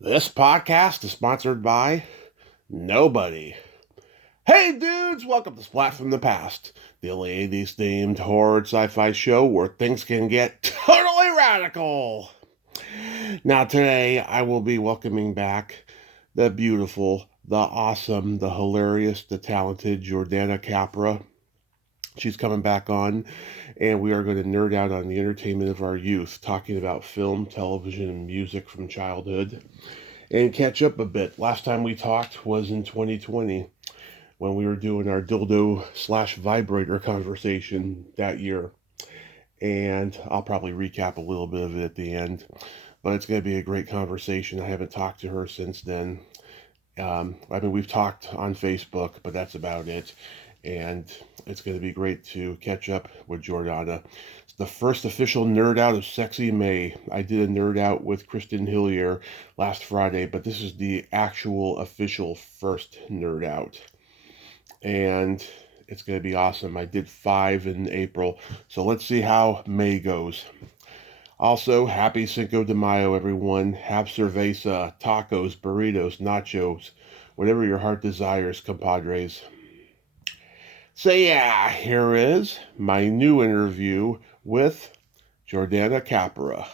This podcast is sponsored by nobody. Hey dudes, welcome to Splat from the Past, the only 80s themed horror sci-fi show where things can get totally radical. Now today I will be welcoming back the beautiful, the awesome, the hilarious, the talented Jordana Capra. She's coming back on, and we are going to nerd out on the entertainment of our youth, talking about film, television, and music from childhood, and catch up a bit. Last time we talked was in 2020 when we were doing our dildo slash vibrator conversation that year. And I'll probably recap a little bit of it at the end. But it's going to be a great conversation. I haven't talked to her since then. We've talked on Facebook, but that's about it. And it's going to be great to catch up with Jordana. It's the first official nerd out of Sexy May. I did a nerd out with Kristen Hillier last Friday, but this is the actual official first nerd out. And it's going to be awesome. I did 5 in April, so let's see how May goes. Also, happy Cinco de Mayo, everyone. Have cerveza, tacos, burritos, nachos, whatever your heart desires, compadres. So yeah, here is my new interview with Jordana Capra.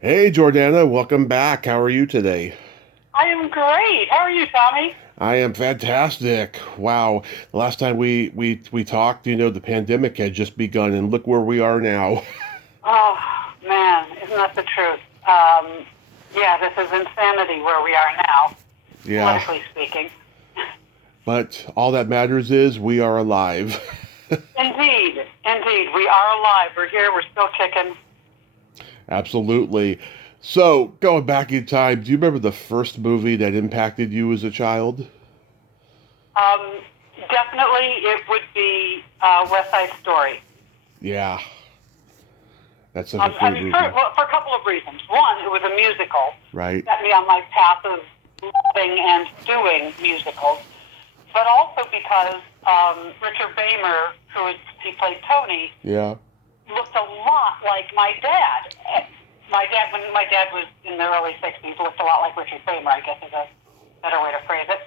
Hey Jordana, welcome back. How are you today? I am great. How are you, Tommy? I am fantastic. Wow. The last time we talked, the pandemic had just begun and look where we are now. Oh, man, isn't that the truth? Yeah, this is insanity where we are now, Yeah, politically speaking. but all that matters is we are alive. Indeed, indeed. We are alive. We're here. We're still kicking. Absolutely. So, going back in time, do you remember the first movie that impacted you as a child? Um, Definitely it would be West Side Story. Yeah, that's such a I great mean, for, movie, well, for a couple of reasons. One, it was a musical. right? Set me on my path of loving and doing musicals. But also because Richard Bamer, he played Tony, Yeah, looked a lot like my dad. When my dad was in the early 60s, looked a lot like Richard Bamer, I guess is a better way to phrase it.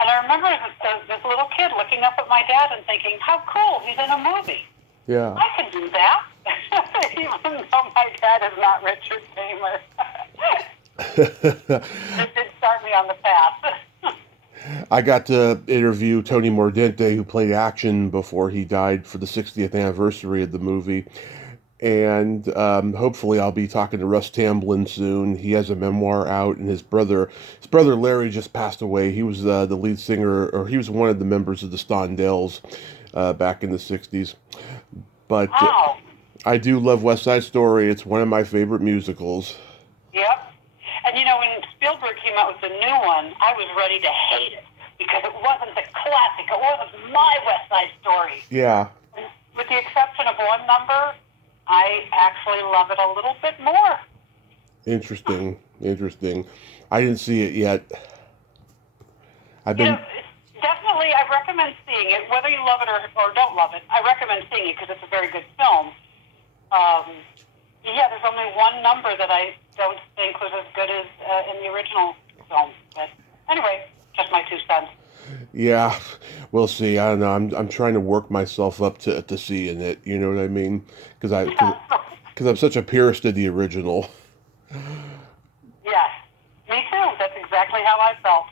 And I remember this little kid looking up at my dad and thinking, how cool, he's in a movie. yeah. I can do that, even though my dad is not Richard Bamer. It did start me on the path. I got to interview Tony Mordente, who played Action before he died for the 60th anniversary of the movie. And hopefully I'll be talking to Russ Tamblyn soon. He has a memoir out, and his brother Larry just passed away. He was the lead singer, or he was one of the members of the Stondells back in the 60s. But Wow. I do love West Side Story. It's one of my favorite musicals. Yep. And when Spielberg came out with the new one, I was ready to hate it because it wasn't the classic. It wasn't my West Side Story. Yeah, With the exception of one number, I actually love it a little bit more. interesting, interesting. I didn't see it yet. I've been, Definitely, I recommend seeing it. Whether you love it or don't love it, I recommend seeing it because it's a very good film. Um, yeah, there's only one number that I don't think was as good as in the original film. But anyway, just my 2 cents. yeah, we'll see. I don't know. I'm trying to work myself up to seeing it. You know what I mean? Because I because because I'm such a purist of the original. Yes, me too. That's exactly how I felt.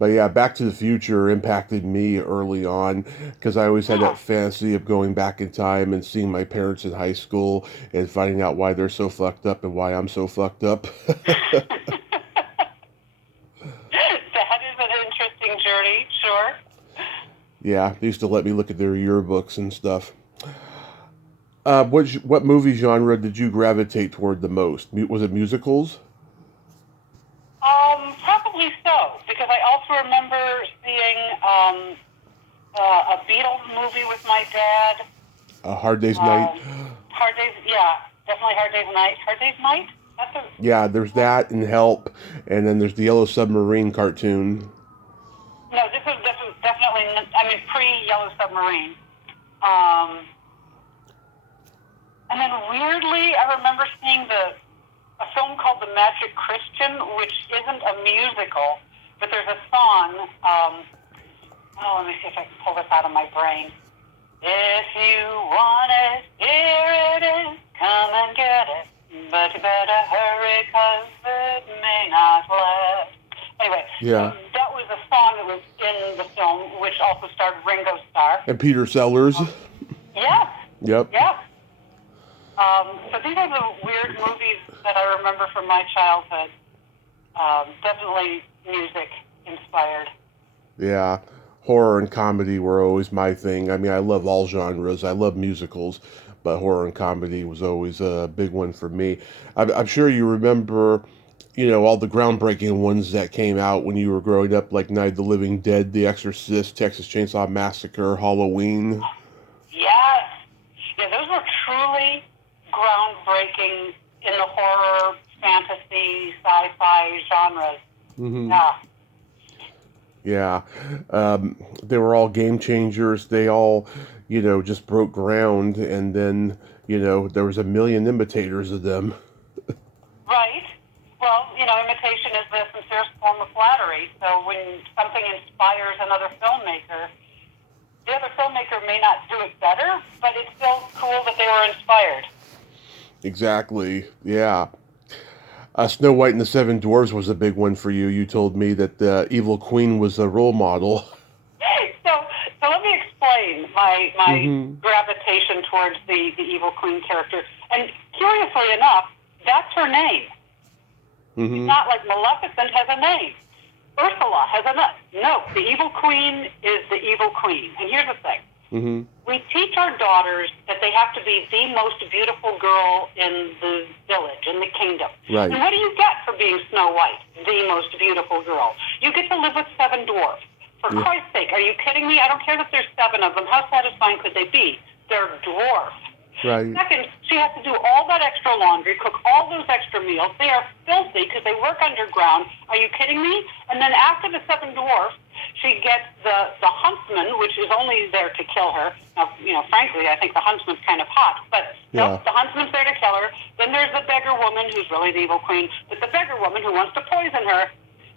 But yeah, Back to the Future impacted me early on because I always had that Oh. fantasy of going back in time and seeing my parents in high school and finding out why they're so fucked up and why I'm so fucked up. That is an interesting journey, sure. Yeah, they used to let me look at their yearbooks and stuff. What movie genre did you gravitate toward the most? Was it musicals? Probably so, because I also remember seeing a Beatles movie with my dad. A Hard Day's Night? Um, Hard Days, yeah, definitely Hard Days Night. Hard Days Night? That's a, Yeah, there's that and Help, and then there's the Yellow Submarine cartoon. no, this is definitely, I mean, pre-Yellow Submarine. Um, then weirdly, I remember seeing a film called The Magic Christian, which isn't a musical, but there's a song. Let me see if I can pull this out of my brain. If you want it, here it is. Come and get it. But you better hurry, 'cause it may not last. Anyway, Yeah. that was a song that was in the film, which also starred Ringo Starr. And Peter Sellers. Yes. Yep. Yes. So these are the weird movies that I remember from my childhood. Definitely music inspired. Yeah. Horror and comedy were always my thing. I mean, I love all genres. I love musicals, but horror and comedy was always a big one for me. I'm sure you remember, all the groundbreaking ones that came out when you were growing up, like Night of the Living Dead, The Exorcist, Texas Chainsaw Massacre, Halloween. Yes. Yeah, those were truly groundbreaking in the horror, fantasy, sci-fi genres. Mm-hmm. Yeah. Yeah. They were all game changers. They all, just broke ground, and then, there was a million imitators of them. Right. Well, imitation is the sincerest form of flattery. So when something inspires another filmmaker, the other filmmaker may not do it better, but it's still cool that they were inspired. Exactly. Yeah. Snow White and the Seven Dwarfs was a big one for you. You told me that the Evil Queen was a role model. So let me explain my Mm-hmm. gravitation towards the Evil Queen character. And curiously enough, that's her name. Mm-hmm. It's not like Maleficent has a name. Ursula has a name. No, the Evil Queen is the Evil Queen. And here's the thing. Mm-hmm. We teach our daughters that they have to be the most beautiful girl in the village, in the kingdom. Right. And what do you get for being Snow White, the most beautiful girl? You get to live with 7 dwarfs. For Christ's sake, are you kidding me? I don't care if there's 7 of them. How satisfying could they be? They're dwarfs. Right. Second, she has to do all that extra laundry, cook all those extra meals. They are filthy because they work underground. Are you kidding me? And then after the 7 dwarfs, she gets the huntsman, which is only there to kill her. Now, frankly, I think the huntsman's kind of hot, but no, the huntsman's there to kill her. Then there's the beggar woman, who's really the evil queen, but the beggar woman who wants to poison her.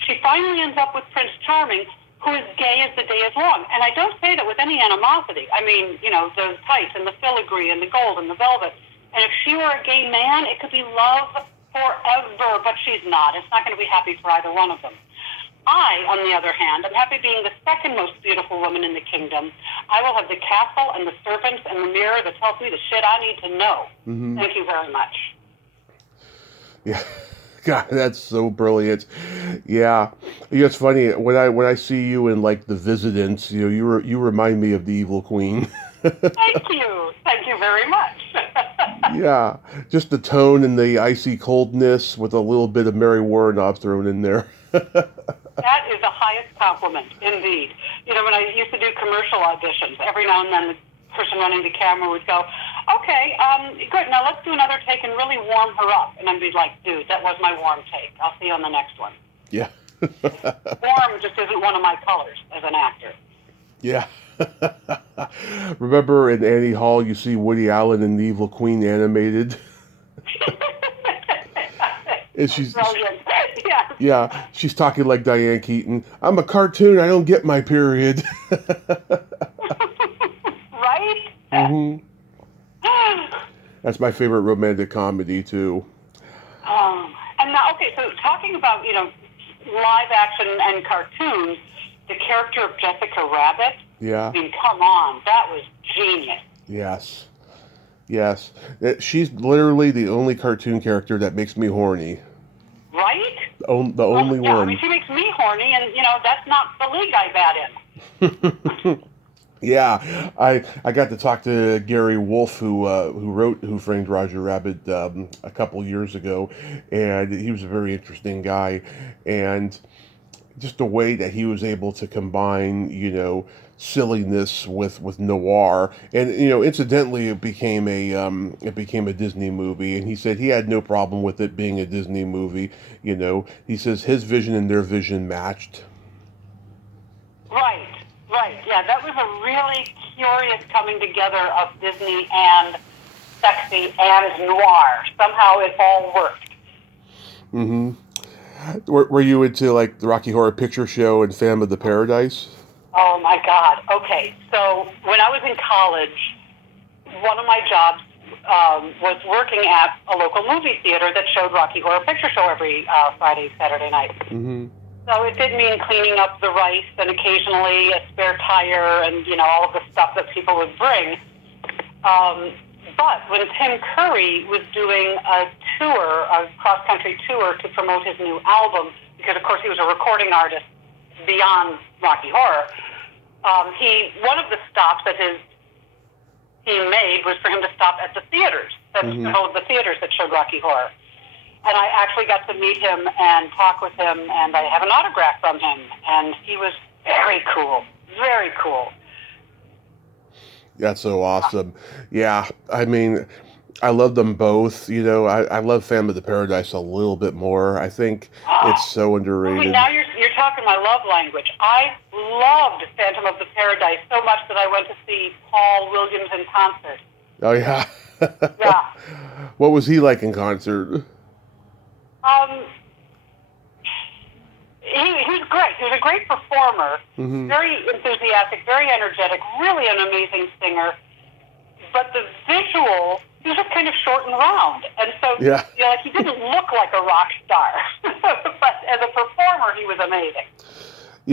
She finally ends up with Prince Charming, who is gay as the day is long. And I don't say that with any animosity. I mean, the tights and the filigree and the gold and the velvet. And if she were a gay man, it could be love forever, but she's not. It's not going to be happy for either one of them. I, on the other hand, am happy being the second most beautiful woman in the kingdom. I will have the castle and the servants and the mirror that tells me the shit I need to know. Mm-hmm. Thank you very much. Yeah. God, that's so brilliant. Yeah. It's funny when I see you in like The Visitants, you remind me of the Evil Queen. Thank you. Thank you very much. Yeah. Just the tone and the icy coldness with a little bit of Mary Warrenoff thrown in there. That is the highest compliment, indeed. When I used to do commercial auditions, every now and then the person running the camera would go, okay, good, now let's do another take and really warm her up. And I'd be like, dude, that was my warm take. I'll see you on the next one. Yeah. Warm just isn't one of my colors as an actor. Yeah. Remember in Annie Hall, you see Woody Allen and the Evil Queen animated? And she's brilliant. Yeah. Yeah, she's talking like Diane Keaton. I'm a cartoon, I don't get my period. Right? Mm-hmm. That's my favorite romantic comedy, too. And now, okay, so talking about, live action and cartoons, the character of Jessica Rabbit, yeah. I mean, come on, that was genius. Yes. Yes. She's literally the only cartoon character that makes me horny. Right? The only yeah, one. I mean, she makes me horny, and, that's not the league I bat in. Yeah, I got to talk to Gary Wolfe, who wrote Who Framed Roger Rabbit a couple years ago, and he was a very interesting guy, and just the way that he was able to combine, silliness with noir, and incidentally, it became a Disney movie, and he said he had no problem with it being a Disney movie. He says his vision and their vision matched. Right, yeah, that was a really curious coming together of Disney and sexy, and noir. Somehow it all worked. Mm-hmm. Were you into like the Rocky Horror Picture Show and Phantom of the Paradise? Oh my God. Okay, so when I was in college, one of my jobs was working at a local movie theater that showed Rocky Horror Picture Show every Friday, Saturday night. Mm-hmm. So it did mean cleaning up the rice and occasionally a spare tire and, all of the stuff that people would bring. But when Tim Curry was doing a cross-country tour to promote his new album, because of course he was a recording artist beyond Rocky Horror, one of the stops that he made was for him to stop at the theaters, the theaters that showed Rocky Horror. And I actually got to meet him and talk with him, and I have an autograph from him, and he was very cool, very cool. That's so awesome. Yeah, I mean, I love them both. I love Phantom of the Paradise a little bit more. I think it's so underrated. Now you're talking my love language. I loved Phantom of the Paradise so much that I went to see Paul Williams in concert. Oh, yeah? Yeah. What was he like in concert? He was great. He was a great performer, very enthusiastic, very energetic, really an amazing singer. But the visual, he was just kind of short and round. And so, he didn't look like a rock star. But as a performer, he was amazing.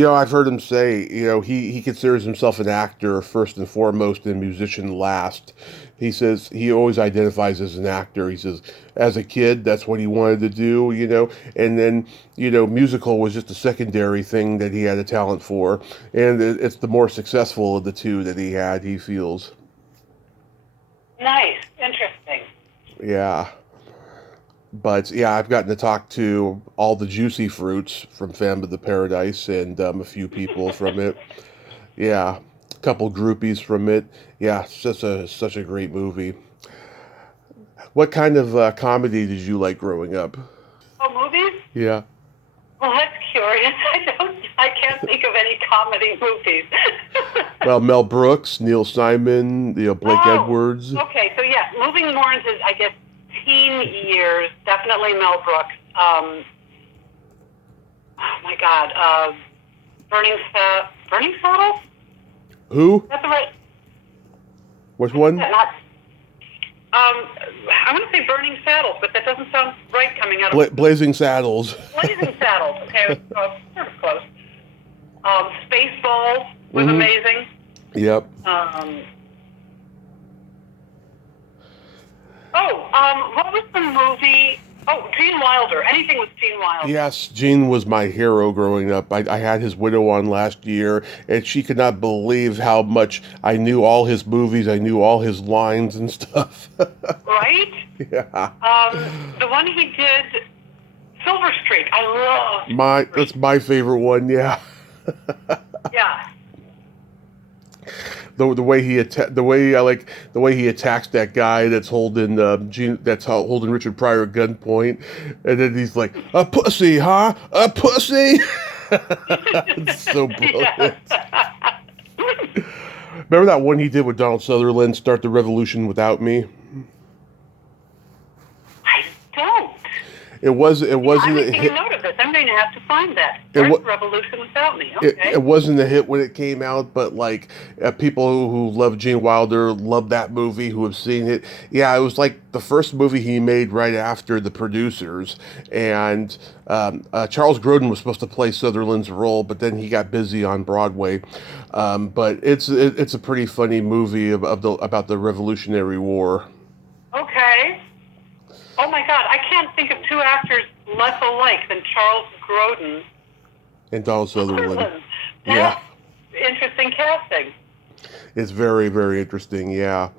I've heard him say, he considers himself an actor first and foremost and a musician last. He says he always identifies as an actor. He says, as a kid, that's what he wanted to do, and then, musical was just a secondary thing that he had a talent for. And it's the more successful of the two that he had, he feels. Nice. Interesting. Yeah. But, I've gotten to talk to all the juicy fruits from Phantom of the Paradise and a few people from it. Yeah, a couple groupies from it. Yeah, it's such a great movie. What kind of comedy did you like growing up? Oh, movies? Yeah. Well, that's curious. I can't think of any comedy movies. Well, Mel Brooks, Neil Simon, Blake Edwards. Okay, so moving more into, I guess, teen years, definitely Mel Brooks. Oh my God, Burning Saddles? Who? That's the right. Which one? I'm going to say Burning Saddles, but that doesn't sound right coming out of Blazing Saddles. Blazing Saddles. Okay, I was sort of close. Spaceballs was amazing. Yep. What was the movie? Oh, Gene Wilder. Anything with Gene Wilder. Yes, Gene was my hero growing up. I had his widow on last year, and she could not believe how much I knew all his movies. I knew all his lines and stuff. Right? Yeah. The one he did, Silver Streak. I love. That's my favorite one. Yeah. Yeah. The way he attacks that guy that's holding holding Richard Pryor at gunpoint, and then he's like, "A pussy, huh? A pussy." It's so brilliant. Remember that one he did with Donald Sutherland, "Start the Revolution Without Me"? I don't. It wasn't. I'm making a note of this. I'm going to have to find that. Revolution Without Me. Okay. It wasn't a hit when it came out, but people who love Gene Wilder love that movie, who have seen it. Yeah, it was like the first movie he made right after The Producers, and Charles Grodin was supposed to play Sutherland's role, but then he got busy on Broadway. But it's a pretty funny movie about the Revolutionary War. Okay. Oh my God, I can't think of two actors less alike than Charles Grodin and Donald Sutherland. Yeah. Interesting casting. It's very, very interesting, yeah.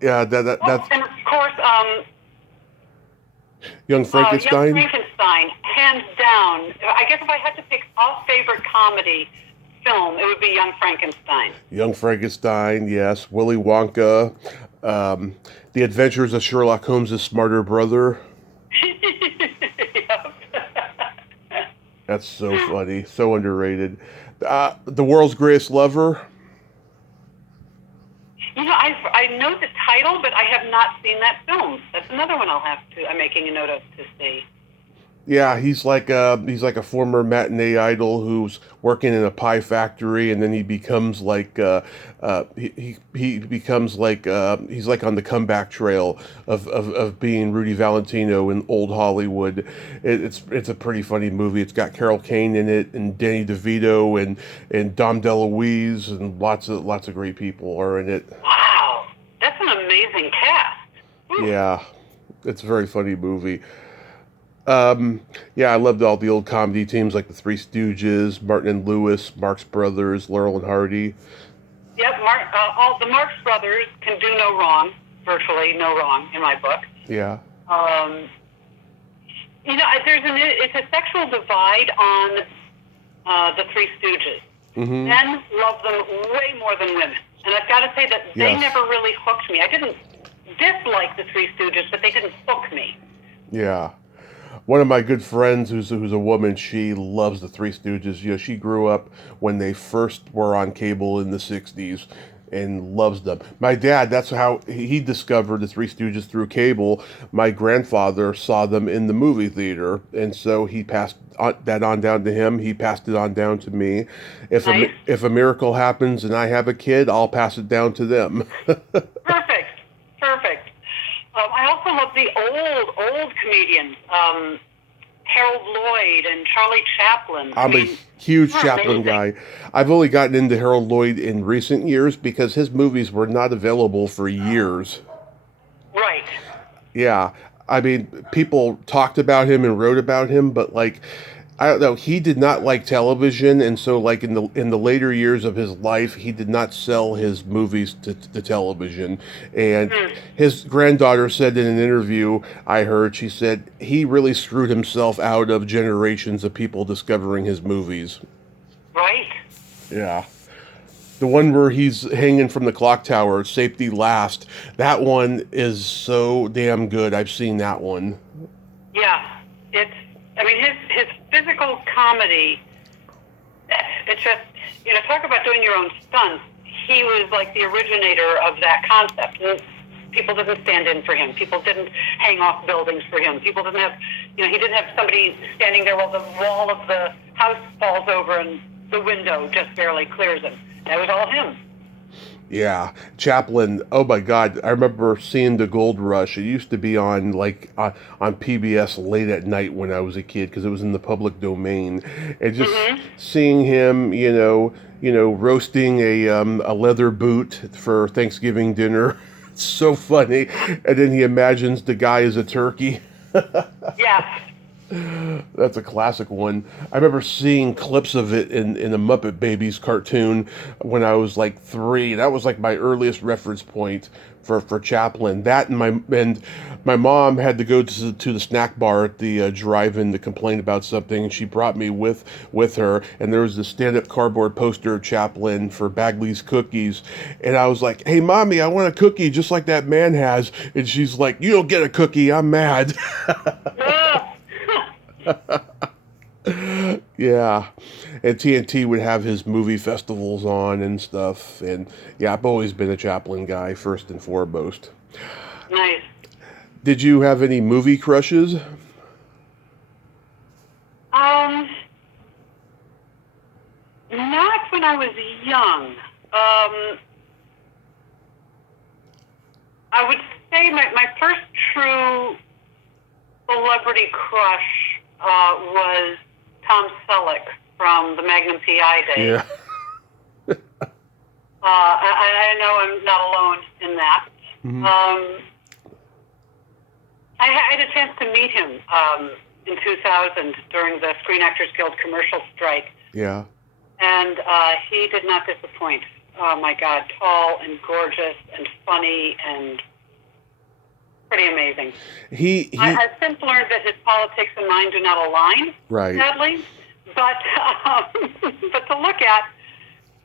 Yeah, that's... And of course, Young Frankenstein? Young Frankenstein, hands down. I guess if I had to pick a favorite comedy film, it would be Young Frankenstein. Young Frankenstein, yes. Willy Wonka. The Adventures of Sherlock Holmes' Smarter Brother. Yep. That's so funny. So underrated. The World's Greatest Lover. I know the Idol, but I have not seen that film. That's another one I'm making a note of to see. Yeah, he's like a former matinee idol who's working in a pie factory, and then he becomes like he becomes like he's like on the comeback trail of being Rudy Valentino in old Hollywood. It's a pretty funny movie. It's got Carol Kane in it, and Danny DeVito, and Dom DeLuise, and lots of great people are in it. Wow, that's an amazing cast. Yeah, it's a very funny movie. Yeah, I loved all the old comedy teams like the Three Stooges, Martin and Lewis, Marx Brothers, Laurel and Hardy. Yep, all the Marx Brothers can do no wrong, virtually no wrong in my book. Yeah. It's a sexual divide on the Three Stooges. Mm-hmm. Men love them way more than women, and I've got to say that they never really hooked me. I didn't dislike the Three Stooges, but they didn't hook me. Yeah. One of my good friends, who's a woman, she loves the Three Stooges. You know, she grew up when they first were on cable in the '60s, and loves them. My dad, that's how he discovered the Three Stooges, through cable. My grandfather saw them in the movie theater, and so he passed that on down to him. He passed it on down to me. If a miracle happens and I have a kid, I'll pass it down to them. Perfect. I also love the old comedians, Harold Lloyd and Charlie Chaplin. I'm a huge Chaplin guy. I've only gotten into Harold Lloyd in recent years because his movies were not available for years. Right. Yeah. I mean, people talked about him and wrote about him, but like, I don't know, he did not like television, and so like in the later years of his life, he did not sell his movies to television. And his granddaughter said in an interview I heard, she said he really screwed himself out of generations of people discovering his movies. Right. Yeah. The one where he's hanging from the clock tower, Safety Last, that one is so damn good. I've seen that one. Yeah. His physical comedy, it's just, talk about doing your own stunts. He was like the originator of that concept. And people didn't stand in for him. People didn't hang off buildings for him. People didn't have, he didn't have somebody standing there while the wall of the house falls over and the window just barely clears him. That was all him. Yeah, Chaplin. Oh my God, I remember seeing The Gold Rush. It used to be on on PBS late at night when I was a kid because it was in the public domain, and just seeing him, roasting a leather boot for Thanksgiving dinner. It's so funny, and then he imagines the guy is a turkey. Yeah. That's a classic one. I remember seeing clips of it in a Muppet Babies cartoon when I was like 3. That was like my earliest reference point for Chaplin. That and my mom had to go to the snack bar at the drive-in to complain about something, and she brought me with her, and there was this stand-up cardboard poster of Chaplin for Bagley's Cookies, and I was like, "Hey, Mommy, I want a cookie just like that man has," and she's like, "You don't get a cookie, I'm mad." Yeah, and TNT would have his movie festivals on and stuff, and yeah, I've always been a Chaplin guy first and foremost. Nice. Did you have any movie crushes? Not when I was young. I would say my first true celebrity crush was Tom Selleck from the Magnum PI days. Yeah. I know I'm not alone in that. Mm-hmm. I had a chance to meet him in 2000 during the Screen Actors Guild commercial strike. Yeah. And he did not disappoint. Oh, my God, tall and gorgeous and funny and pretty amazing. I've since learned that his politics and mine do not align, right, sadly. But to look at,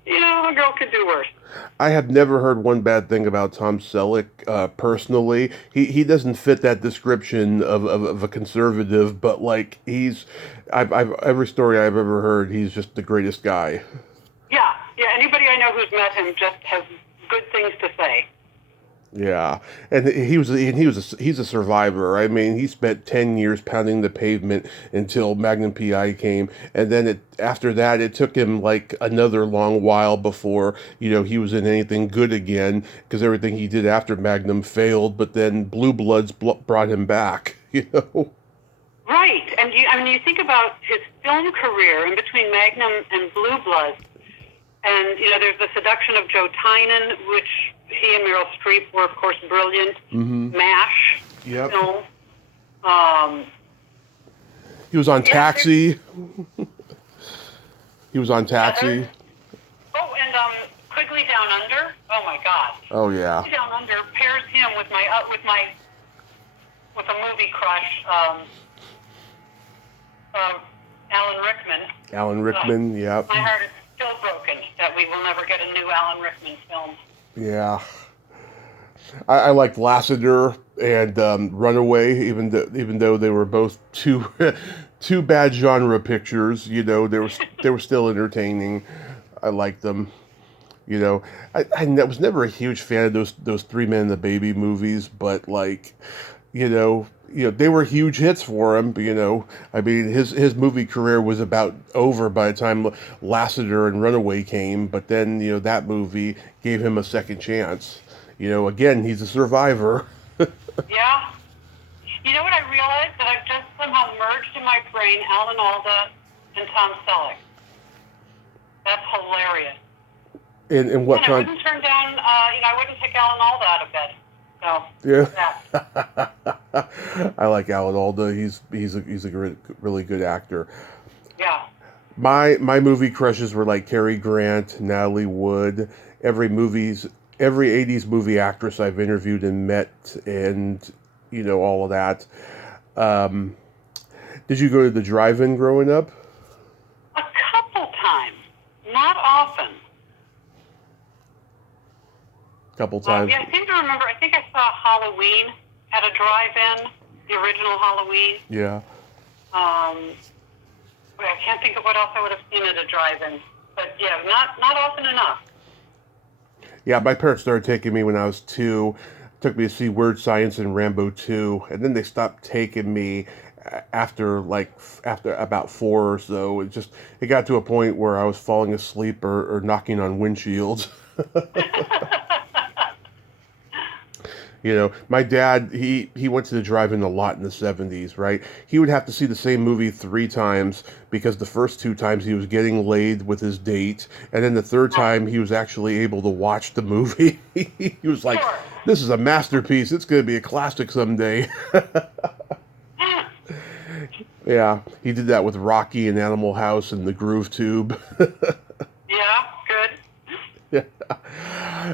a girl could do worse. I have never heard one bad thing about Tom Selleck personally. He doesn't fit that description of a conservative, but like I've every story I've ever heard, he's just the greatest guy. Yeah. Anybody I know who's met him just has good things to say. Yeah, and he's a survivor. I mean, he spent 10 years pounding the pavement until Magnum PI came, and then after that, it took him like another long while before he was in anything good again because everything he did after Magnum failed. But then Blue Bloods brought him back. Right, and you think about his film career in between Magnum and Blue Bloods, and there's The Seduction of Joe Tynan, which he and Meryl Streep were, of course, brilliant. Mm-hmm. MASH Yep. film. He was on Taxi. He was on Taxi. Oh, and Quigley Down Under. Oh my God. Oh yeah. Quigley Down Under pairs him with a movie crush. Alan Rickman. Alan Rickman. Yep. My heart is still broken that we will never get a new Alan Rickman film. Yeah. I liked Lassiter and Runaway, even though they were both two bad genre pictures. They were still entertaining. I liked them. I was never a huge fan of those Three Men and the Baby movies, but they were huge hits for him. I mean, his movie career was about over by the time Lassiter and Runaway came. But then that movie gave him a second chance. Again, he's a survivor. Yeah. You know what I realized? That I've just somehow merged in my brain Alan Alda and Tom Selleck. That's hilarious. In what I wouldn't turn down, I wouldn't take Alan Alda out of bed. So, yeah. I like Alan Alda. He's a really good actor. Yeah. My movie crushes were like Cary Grant, Natalie Wood, every 80s movie actress I've interviewed and met, and all of that. Did you go to the drive-in growing up? A couple times, not often. Couple times. Yeah, I seem to remember. I think I saw Halloween at a drive-in, the original Halloween. Yeah. I can't think of what else I would have seen at a drive-in, but yeah, not often enough. Yeah, my parents started taking me when I was 2. Took me to see Weird Science and Rambo 2, and then they stopped taking me after about 4 or so. It got to a point where I was falling asleep or knocking on windshields. My dad, he went to the drive-in a lot in the 70s, right? He would have to see the same movie 3 times because the first 2 times he was getting laid with his date, and then the third time he was actually able to watch the movie. He was like, this is a masterpiece. It's going to be a classic someday. Yeah, he did that with Rocky and Animal House and The Groove Tube. Yeah, good.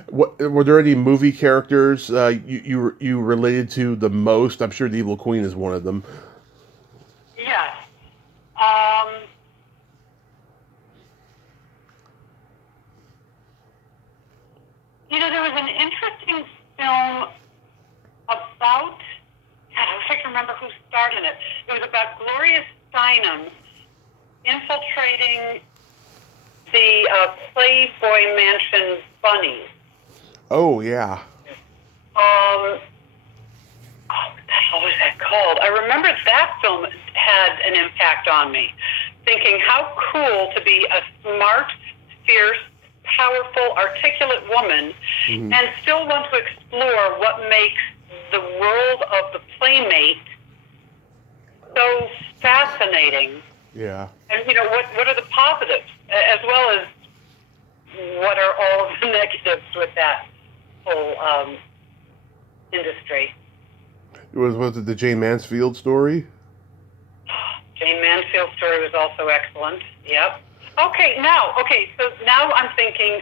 Were there any movie characters you related to the most? I'm sure the Evil Queen is one of them. Yes. There was an interesting film about. God, I wish I could remember who starred in it. It was about Gloria Steinem infiltrating the Playboy Mansion bunnies. Oh, yeah. What the hell was that called? I remember that film had an impact on me, thinking how cool to be a smart, fierce, powerful, articulate woman, and still want to explore what makes the world of the Playmate so fascinating. Yeah. And, what are the positives, as well as what are all of the negatives with that whole industry. Was it the Jane Mansfield story? Jane Mansfield's story was also excellent. Yep. So now I'm thinking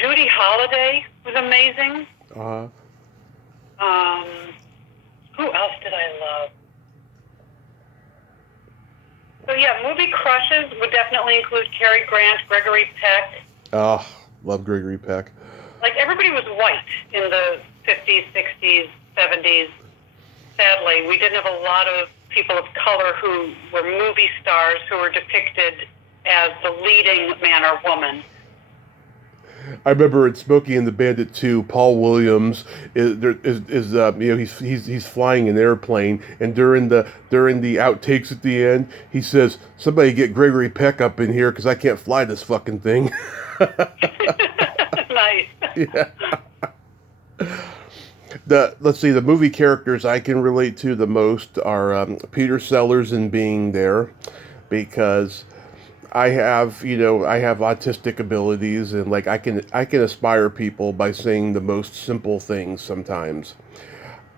Judy Holliday was amazing. Uh-huh. Who else did I love? So yeah, movie crushes would definitely include Cary Grant, Gregory Peck. Oh, love Gregory Peck. Like, everybody was white in the 50s, 60s, 70s. Sadly, we didn't have a lot of people of color who were movie stars who were depicted as the leading man or woman. I remember in Smokey and the Bandit 2, Paul Williams he's flying an airplane, and during the outtakes at the end, he says, "Somebody get Gregory Peck up in here because I can't fly this fucking thing." Nice. Yeah. Let's see, the movie characters I can relate to the most are Peter Sellers in Being There, because I have autistic abilities, and like I can inspire people by saying the most simple things sometimes.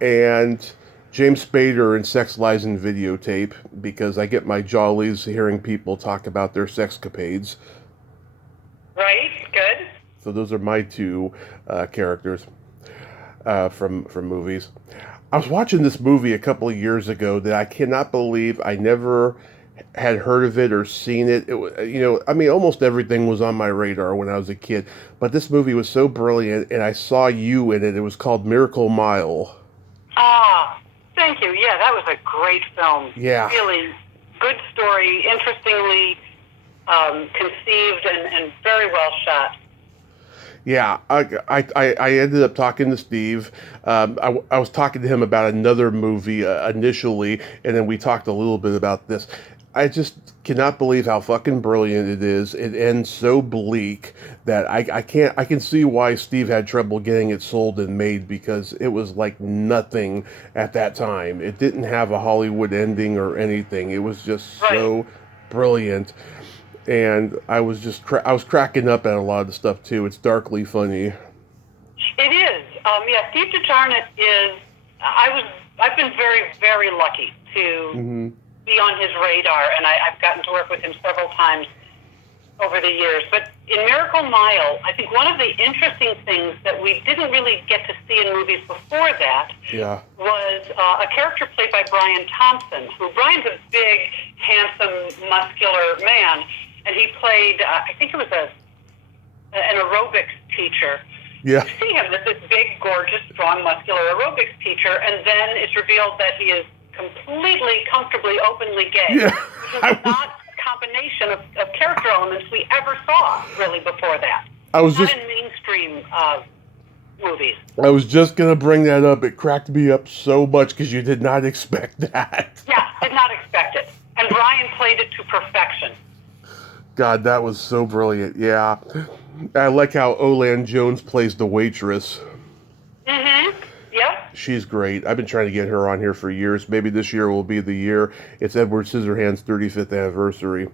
And James Spader in Sex, Lies, and Videotape, because I get my jollies hearing people talk about their sexcapades. Right. Good. So those are my two characters from movies. I was watching this movie a couple of years ago that I cannot believe I never had heard of it or seen it. It was, almost everything was on my radar when I was a kid, but this movie was so brilliant, and I saw you in it. It was called Miracle Mile. Ah, thank you. Yeah, that was a great film. Yeah. Really good story, interestingly conceived, and very well shot. Yeah, I ended up talking to Steve. I was talking to him about another movie initially, and then we talked a little bit about this. I just cannot believe how fucking brilliant it is. It ends so bleak that I can see why Steve had trouble getting it sold and made, because it was like nothing at that time. It didn't have a Hollywood ending or anything. It was just so brilliant. And I was just I was cracking up at a lot of the stuff too. It's darkly funny. It is. Yeah, Steve DeJarnett is. I've been very, very lucky to be on his radar, and I've gotten to work with him several times over the years. But in Miracle Mile, I think one of the interesting things that we didn't really get to see in movies before that was a character played by Brian Thompson, who Brian's a big, handsome, muscular man, and he played, I think it was an aerobics teacher. Yeah. You see him as this big, gorgeous, strong, muscular aerobics teacher, and then it's revealed that he is completely, comfortably, openly gay. Yeah. Which is not a combination of character elements we ever saw, really, before that. Not in mainstream movies. I was just going to bring that up. It cracked me up so much because you did not expect that. Yeah, did not expect it. And Brian played it to perfection. God, that was so brilliant. Yeah. I like how Olan Jones plays the waitress. Mm-hmm. Yep. She's great. I've been trying to get her on here for years. Maybe this year will be the year. It's Edward Scissorhands' 35th anniversary.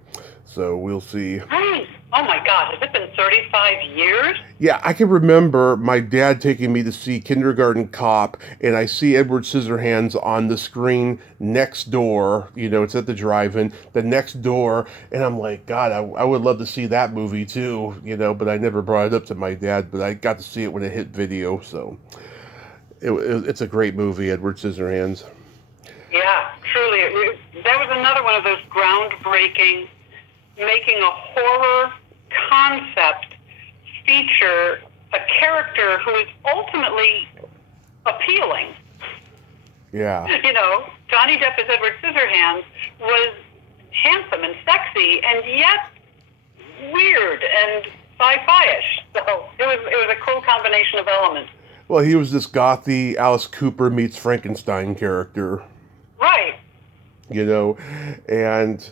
So we'll see. Nice. Oh my God, has it been 35 years? Yeah, I can remember my dad taking me to see Kindergarten Cop, and I see Edward Scissorhands on the screen next door. It's at the drive-in, the next door, and I'm like, God, I would love to see that movie too, but I never brought it up to my dad, but I got to see it when it hit video, so it's a great movie, Edward Scissorhands. Yeah, truly. That was another one of those groundbreaking, making a horror concept feature a character who is ultimately appealing. Yeah. Johnny Depp as Edward Scissorhands was handsome and sexy, and yet weird and sci-fi-ish. So it was a cool combination of elements. Well, he was this gothy Alice Cooper meets Frankenstein character. Right. And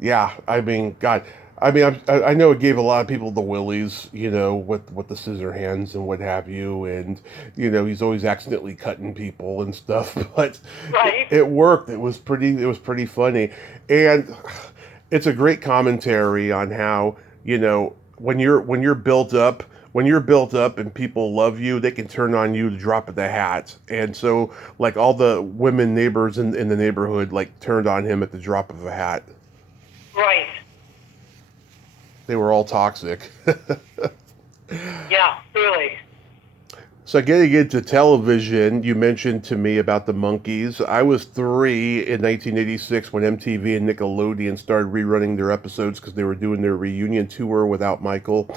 yeah, I mean, God, I know it gave a lot of people the willies, with the scissor hands and what have you, and he's always accidentally cutting people and stuff, but it worked. It was pretty funny, and it's a great commentary on how when you're built up. When you're built up and people love you, they can turn on you to drop of the hat. And so, like, all the women neighbors in the neighborhood, like, turned on him at the drop of a hat. Right. They were all toxic. Yeah, really. So getting into television, you mentioned to me about the Monkees. I was 3 in 1986 when MTV and Nickelodeon started rerunning their episodes because they were doing their reunion tour without Michael.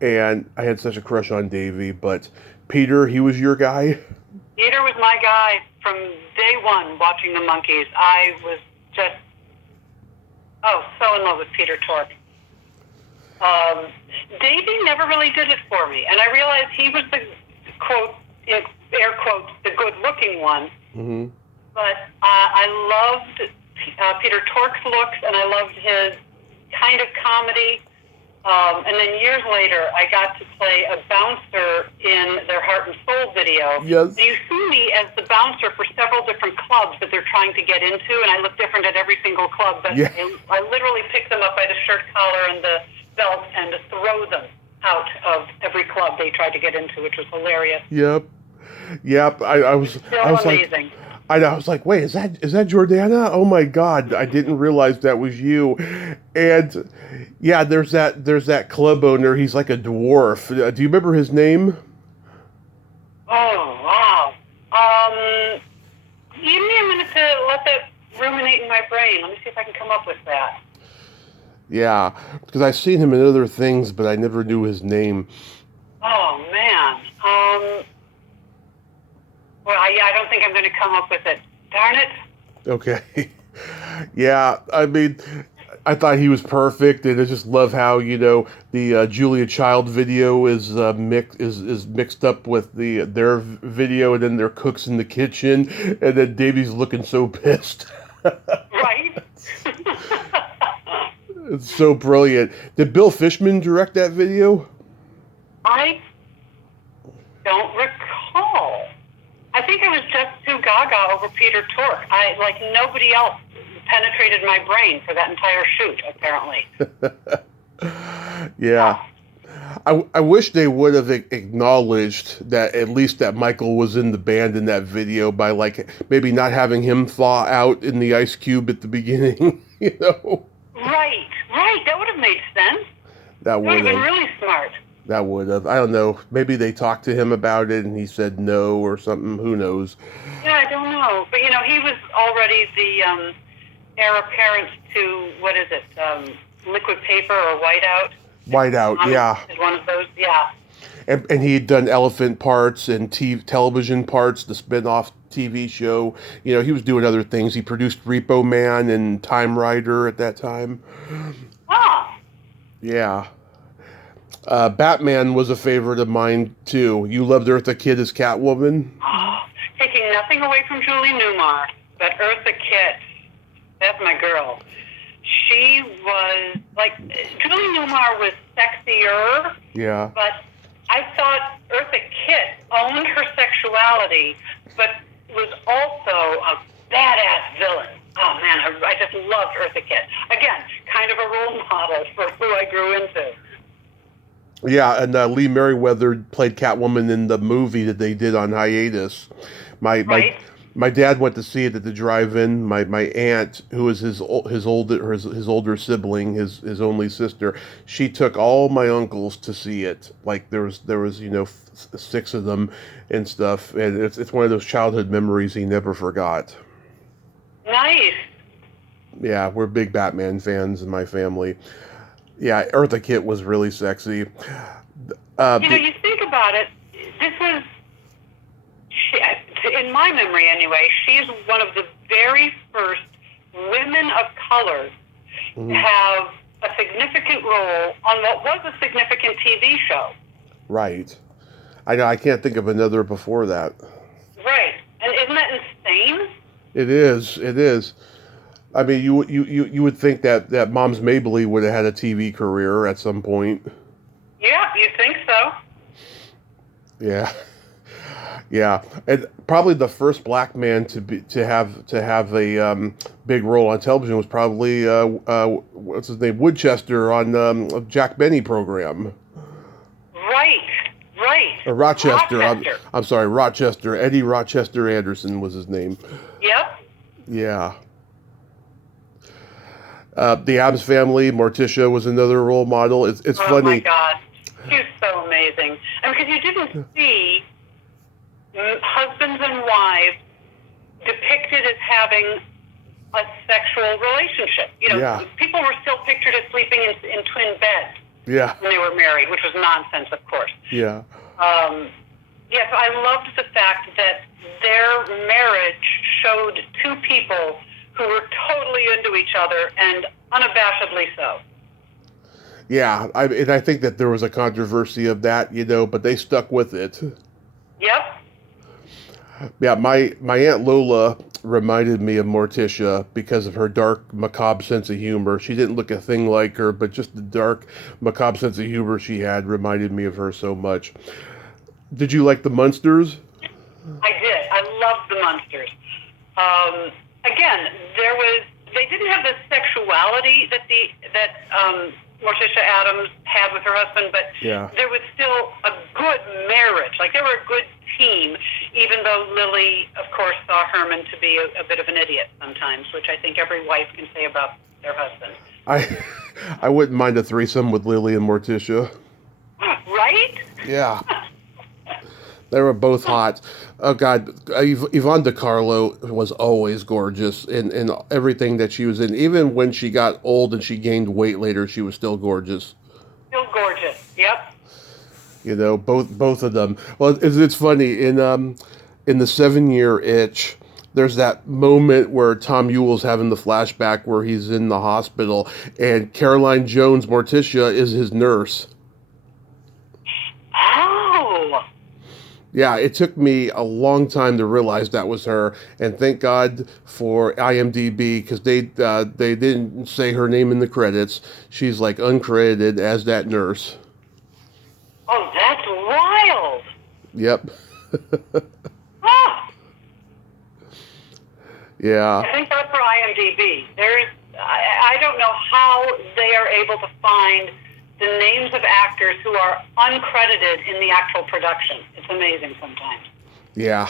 And I had such a crush on Davey. But Peter, he was your guy? Peter was my guy from day one watching the Monkees. I was just, so in love with Peter Tork. Davey never really did it for me, and I realized he was the quote, air quotes, the good-looking one. Mm-hmm. But I loved Peter Tork's looks, and I loved his kind of comedy. And then years later, I got to play a bouncer in their Heart and Soul video. Yes. And you see me as the bouncer for several different clubs that they're trying to get into, and I look different at every single club. But yeah. I literally pick them up by the shirt collar and the belt and throw them out of every club they tried to get into, which was hilarious. Yep. I was amazing. Like, I was like, wait, is that Jordana? Oh my God, I didn't realize that was you. And yeah, there's that club owner. He's like a dwarf. Do you remember his name? Oh wow. Give me a minute to let that ruminate in my brain. Let me see if I can come up with that. Yeah, because I've seen him in other things, but I never knew his name. Oh man. Well, I don't think I'm going to come up with it. Darn it. Okay. Yeah, I mean, I thought he was perfect, and I just love how, the Julia Child video is mixed up with their video, and then their cooks in the kitchen, and then Davey's looking so pissed. Right? It's so brilliant. Did Bill Fishman direct that video? I don't recall. I think I was just too gaga over Peter Tork. Like nobody else penetrated my brain for that entire shoot, apparently. Yeah. I wish they would have acknowledged that at least that Michael was in the band in that video by like maybe not having him thaw out in the ice cube at the beginning, Right. That would have made sense. That would have been really smart. That would have. I don't know. Maybe they talked to him about it and he said no or something. Who knows? Yeah, I don't know. But, he was already the heir apparent to, what is it, liquid paper or whiteout? Whiteout, yeah. One of those, yeah. And he had done elephant parts and television parts, the spin-off TV show. He was doing other things. He produced Repo Man and Time Rider at that time. Ah. Yeah. Batman was a favorite of mine, too. You loved Eartha Kitt as Catwoman? Taking nothing away from Julie Newmar, but Eartha Kitt, that's my girl. She was, Julie Newmar was sexier. Yeah. But I thought Eartha Kitt owned her sexuality, but was also a badass villain. Oh, man, I just loved Eartha Kitt. Again, kind of a role model for who I grew into. Yeah, and Lee Merriweather played Catwoman in the movie that they did on hiatus. My dad went to see it at the drive-in. My aunt, who was his older sibling, his only sister, she took all my uncles to see it. Like there was 6 of them and stuff, and it's one of those childhood memories he never forgot. Nice. Yeah, we're big Batman fans in my family. Yeah, Eartha Kitt was really sexy. You think about it, this was, in my memory anyway, she's one of the very first women of color to have a significant role on what was a significant TV show. Right. I know, I can't think of another before that. Right. And isn't that insane? It is. I mean, you would think that Moms Mabley would have had a TV career at some point. Yeah, you'd think so. Yeah, and probably the first black man to have a big role on television was probably what's his name, Woodchester on a Jack Benny program. Right. Or Rochester. I'm sorry, Rochester. Eddie Rochester Anderson was his name. Yep. Yeah. The Addams Family, Morticia was another role model. It's funny. Oh my God, she was so amazing. And because you didn't see husbands and wives depicted as having a sexual relationship. Yeah. People were still pictured as sleeping in twin beds. Yeah. When they were married, which was nonsense, of course. Yeah. Yes, I loved the fact that their marriage showed two people who were totally into each other and unabashedly so. Yeah, and I think that there was a controversy of that, but they stuck with it. Yep. Yeah, my Aunt Lola reminded me of Morticia because of her dark, macabre sense of humor. She didn't look a thing like her, but just the dark, macabre sense of humor she had reminded me of her so much. Did you like the Munsters? I did. I loved the Munsters. Again, they didn't have the sexuality that Morticia Addams had with her husband, but Yeah. there was still a good marriage. Like, they were a good team, even though Lily, of course, saw Herman to be a bit of an idiot sometimes, which I think every wife can say about their husband. I wouldn't mind a threesome with Lily and Morticia. Right? Yeah. They were both hot. Oh God, Yvonne DiCarlo was always gorgeous in everything that she was in. Even when she got old and she gained weight later, she was still gorgeous. Still gorgeous. Yep. Both of them. Well, it's funny in the 7 Year Itch. There's that moment where Tom Ewell's having the flashback where he's in the hospital, and Caroline Jones, Morticia, is his nurse. Oh. Yeah, it took me a long time to realize that was her, and thank God for IMDb because they didn't say her name in the credits. She's like uncredited as that nurse. Oh, that's wild. Yep. Ah. Yeah. I think that's for IMDb. I don't know how they are able to find the names of actors who are uncredited in the actual production. It's amazing sometimes. Yeah.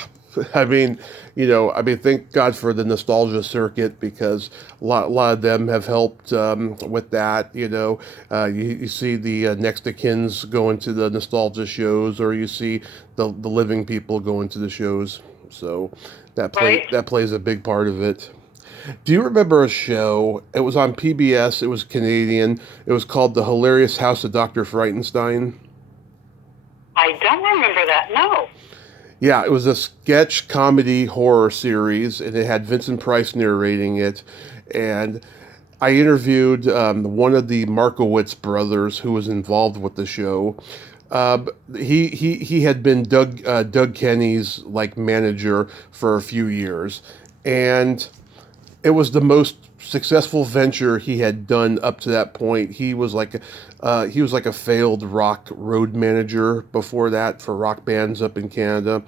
I mean, thank God for the nostalgia circuit because a lot of them have helped with that. You see the next of kins going to the nostalgia shows, or you see the living people going to the shows. So that plays a big part of it. Do you remember a show? It was on PBS. It was Canadian. It was called The Hilarious House of Dr. Frightenstein. I don't remember that. No. Yeah, it was a sketch comedy horror series, and it had Vincent Price narrating it. And I interviewed one of the Markowitz brothers who was involved with the show. He had been Doug Kenny's like manager for a few years, and it was the most successful venture he had done up to that point. He was like a failed rock road manager before that for rock bands up in Canada,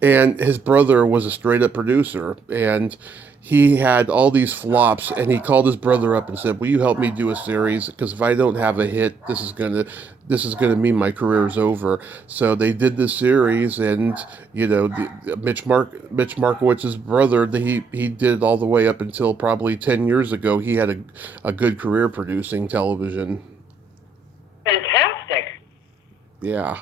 and his brother was a straight up producer, and he had all these flops, and he called his brother up and said, "Will you help me do a series? Because if I don't have a hit, this is gonna mean my career is over." So they did this series, and Mitch Markowitz's brother, he did it all the way up until probably 10 years ago. He had a good career producing television. Fantastic. Yeah,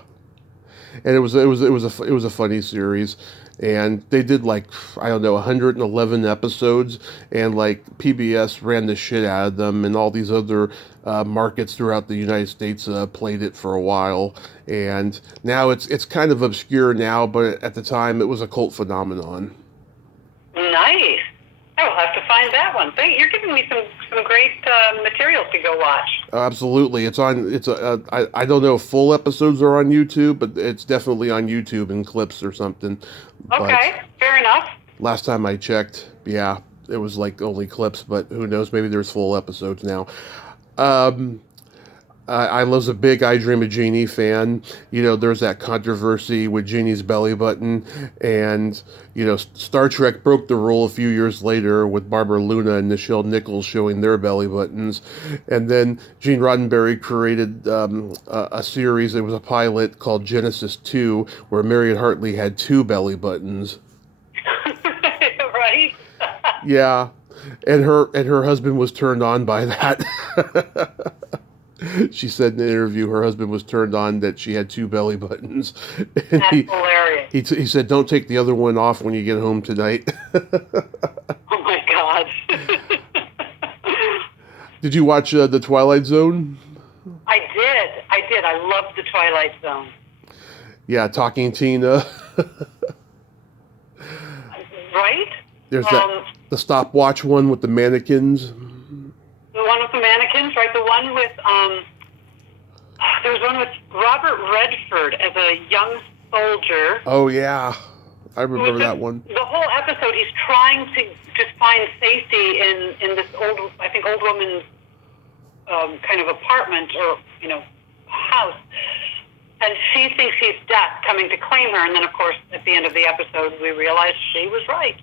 and it was a funny series. And they did like, I don't know, 111 episodes, and like PBS ran the shit out of them, and all these other markets throughout the United States played it for a while. And now it's kind of obscure now, but at the time it was a cult phenomenon. Nice. I will have to find that one. You're giving me some great materials to go watch. Absolutely, it's on. I don't know if full episodes are on YouTube, but it's definitely on YouTube in clips or something. Okay, fair enough. Last time I checked, yeah, it was like only clips, but who knows? Maybe there's full episodes now. I was a big I Dream of Jeannie fan. There's that controversy with Jeannie's belly button, and Star Trek broke the rule a few years later with Barbara Luna and Nichelle Nichols showing their belly buttons, and then Gene Roddenberry created a series. It was a pilot called Genesis 2, where Marion Hartley had two belly buttons. Right? Yeah, and her husband was turned on by that. She said in an interview her husband was turned on that she had two belly buttons. And That's hilarious. He said, "Don't take the other one off when you get home tonight." Oh my God. Did you watch The Twilight Zone? I did. I loved The Twilight Zone. Yeah, Talking Tina. Right? There's the stopwatch one with the mannequins. The one with the mannequins, right? The one with There was one with Robert Redford as a young soldier. Oh, yeah. I remember that one. The whole episode, he's trying to just find safety in this old woman's kind of apartment or, house. And she thinks he's death coming to claim her. And then, of course, at the end of the episode, we realize she was right.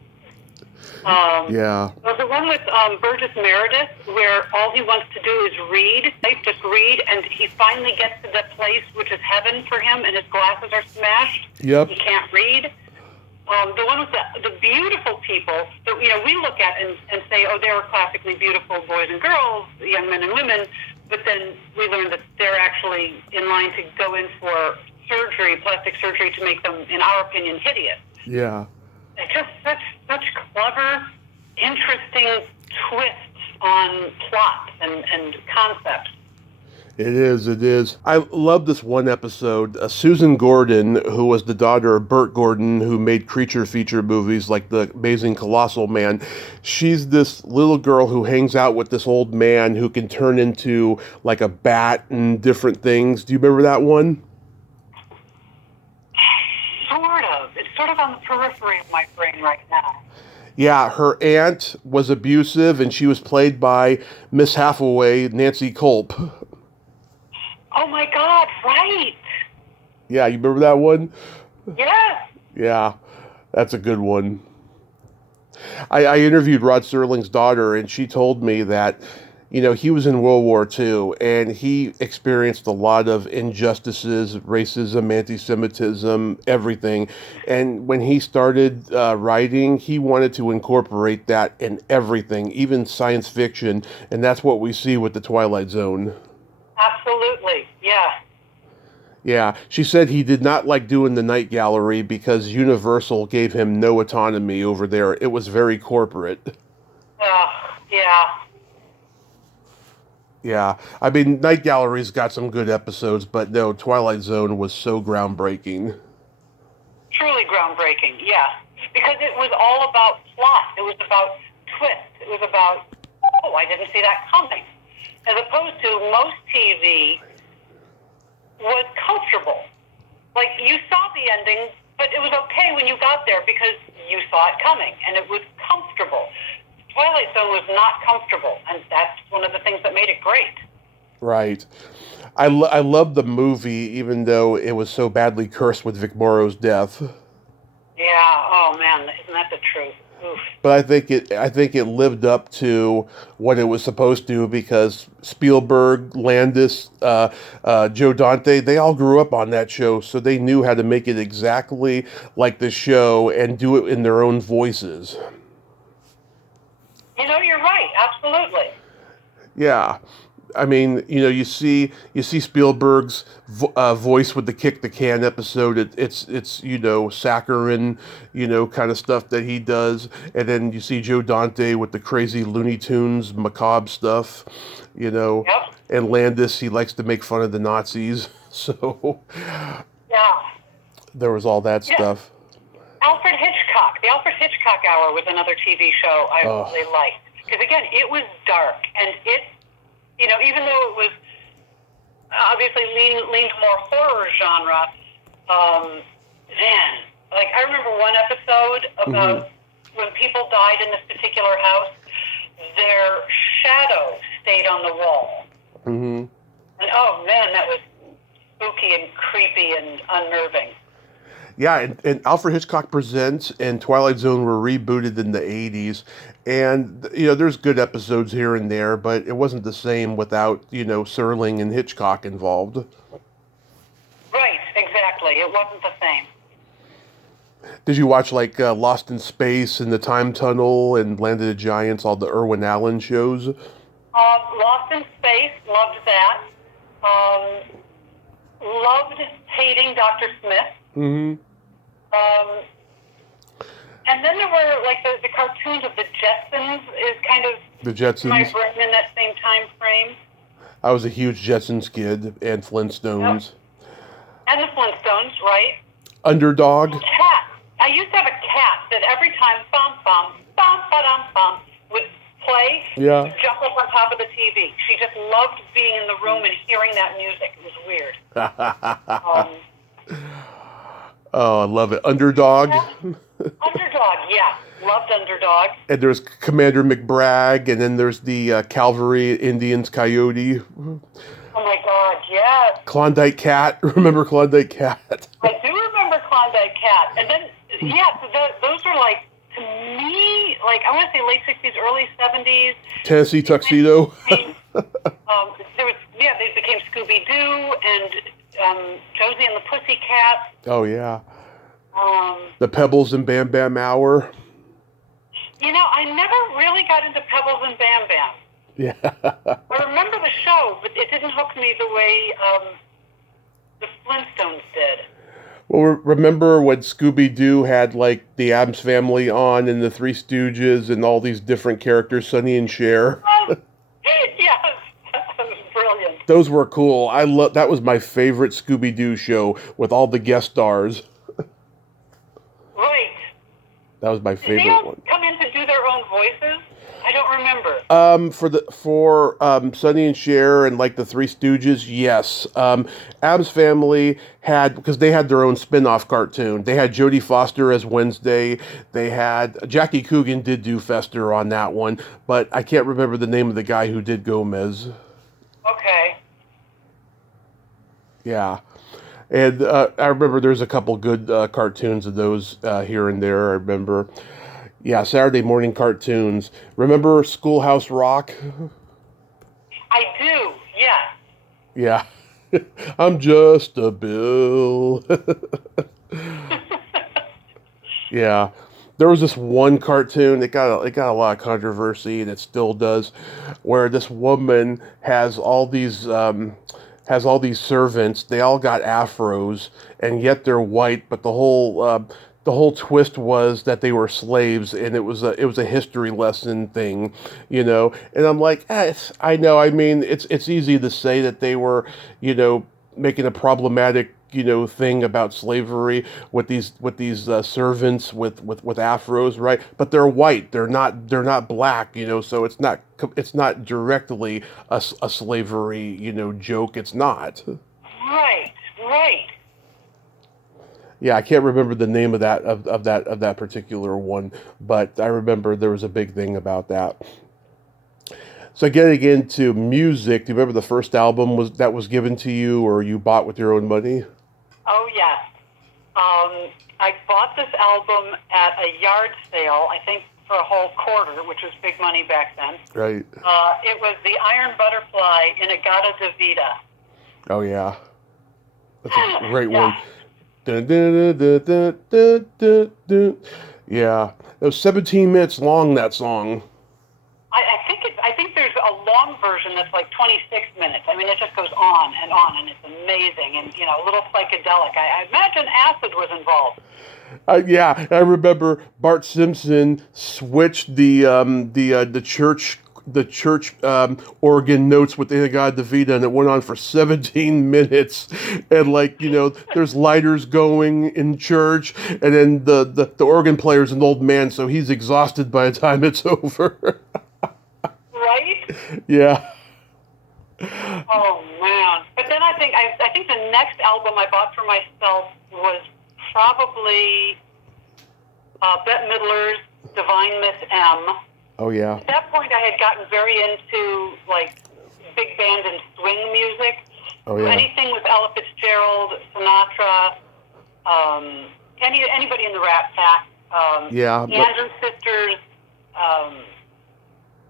Yeah. There's the one with Burgess Meredith, where all he wants to do is read, just read, and he finally gets to that place which is heaven for him, and his glasses are smashed. Yep. He can't read. The one with the beautiful people that we look at and say, oh, they were classically beautiful boys and girls, young men and women, but then we learn that they're actually in line to go in for surgery, plastic surgery, to make them, in our opinion, hideous. Yeah. It's just such clever, interesting twists on plots and concepts. It is. I love this one episode. Susan Gordon, who was the daughter of Burt Gordon, who made creature feature movies like The Amazing Colossal Man. She's this little girl who hangs out with this old man who can turn into like a bat and different things. Do you remember that one? Sort of. It's sort of on the periphery of my brain right now. Yeah, her aunt was abusive, and she was played by Miss Hathaway, Nancy Culp. Oh my God, right. Yeah, you remember that one? Yeah. Yeah, that's a good one. I interviewed Rod Serling's daughter, and she told me that, he was in World War II, and he experienced a lot of injustices, racism, anti-Semitism, everything. And when he started writing, he wanted to incorporate that in everything, even science fiction, and that's what we see with the Twilight Zone. Absolutely, yeah. Yeah, she said he did not like doing the night gallery because Universal gave him no autonomy over there. It was very corporate. Yeah. Yeah, I mean, Night Gallery's got some good episodes, but no, Twilight Zone was so groundbreaking. Truly groundbreaking, yeah. Because it was all about plot. It was about twist. It was about, oh, I didn't see that coming. As opposed to most TV was comfortable. Like, you saw the ending, but it was okay when you got there because you saw it coming, and it was comfortable. Twilight Zone was not comfortable, and that's one of the things that made it great. Right. I love the movie, even though it was so badly cursed with Vic Morrow's death. Yeah, oh man, isn't that the truth? Oof. But I think it lived up to what it was supposed to, because Spielberg, Landis, Joe Dante, they all grew up on that show, so they knew how to make it exactly like the show and do it in their own voices. You're right, absolutely. Yeah. I mean, you see Spielberg's voice with the Kick the Can episode. It's saccharine, kind of stuff that he does, and then you see Joe Dante with the crazy Looney Tunes macabre stuff, Yep. And Landis, he likes to make fun of the Nazis, so Yeah. there was all that stuff. Alfred Hitchcock. The Alfred Hitchcock Hour was another TV show I really liked, because again, it was dark, and it. Even though it was obviously leaned more horror genre, I remember one episode about when people died in this particular house, their shadow stayed on the wall. Mm-hmm. And oh man, that was spooky and creepy and unnerving. Yeah, and Alfred Hitchcock Presents and Twilight Zone were rebooted in the 80s. And, there's good episodes here and there, but it wasn't the same without, Serling and Hitchcock involved. Right, exactly. It wasn't the same. Did you watch, Lost in Space and The Time Tunnel and Land of the Giants, all the Irwin Allen shows? Lost in Space, loved that. Loved hating Dr. Smith. Mm-hmm. And then there were the cartoons of the Jetsons is kind of the Jetsons. My brain in that same time frame. I was a huge Jetsons kid, and Flintstones. Yep. And the Flintstones, right? Underdog. Cat. I used to have a cat that every time bum bum bum ba dum bum would play, Yeah. would jump up on top of the TV. She just loved being in the room and hearing that music. It was weird. Oh, I love it. Underdog. Yeah. Underdog, yeah. Loved Underdog. And there's Commander McBragg, and then there's the Cavalry Indians Coyote. Oh my God, yes. Klondike Cat. Remember Klondike Cat? I do remember Klondike Cat. And then, yeah, so those are like, to me, like, I want to say late 60s, early 70s. Tennessee Tuxedo. They became Scooby-Doo and Josie and the Pussycat. Oh, yeah. The Pebbles and Bam Bam Hour. You know, I never really got into Pebbles and Bam Bam. Yeah. I remember the show, but it didn't hook me the way the Flintstones did. Well, remember when Scooby-Doo had, like, the Addams Family on and the Three Stooges and all these different characters, Sonny and Cher? Yes, that was brilliant. Those were cool. That was my favorite Scooby-Doo show with all the guest stars. Right. That was my favorite Did they all one. come in to do their own voices? I don't remember. For Sonny and Cher and like the Three Stooges, yes. Addams Family because they had their own spin-off cartoon. They had Jodie Foster as Wednesday. They had Jackie Coogan did do Fester on that one, but I can't remember the name of the guy who did Gomez. Okay. Yeah. And I remember there's a couple good cartoons of those here and there. I remember. Yeah, Saturday morning cartoons. Remember Schoolhouse Rock? I do, yeah. Yeah. I'm just a Bill. Yeah. There was this one cartoon, it got a lot of controversy, and it still does, where this woman has all these servants. They all got afros, and yet they're white, but the whole twist was that they were slaves, and it was a history lesson thing, you know. And I'm like, I know. I mean, it's easy to say that they were, you know, making a problematic, you know, thing about slavery with these servants with afros, right? But they're white. They're not black, you know. So it's not directly a slavery, you know, joke. It's not. Right. Yeah, I can't remember the name of that particular one, but I remember there was a big thing about that. So getting into music, do you remember the first album that was given to you or you bought with your own money? Oh, yes. I bought this album at a yard sale, I think for a whole quarter, which was big money back then. Right. It was the Iron Butterfly in Agata Davida. Oh, yeah. That's a great one. Dun, dun, dun. Yeah. It was 17 minutes long, that song. I think there's a long version that's like 26 minutes. I mean, it just goes on, and it's amazing, and, you know, a little psychedelic. I imagine acid was involved. Yeah, I remember Bart Simpson switched the church organ notes with Agata Davida, and it went on for 17 minutes. And, like, you know, there's lighters going in church, and then the organ player's an old man, so he's exhausted by the time it's over. Right? Yeah. Oh man! But then I think the next album I bought for myself was probably Bette Midler's Divine Miss M. Oh yeah. At that point, I had gotten very into like big band and swing music. Oh yeah. Anything with Ella Fitzgerald, Sinatra, anybody in the Rat Pack. Yeah. The Andrews Sisters.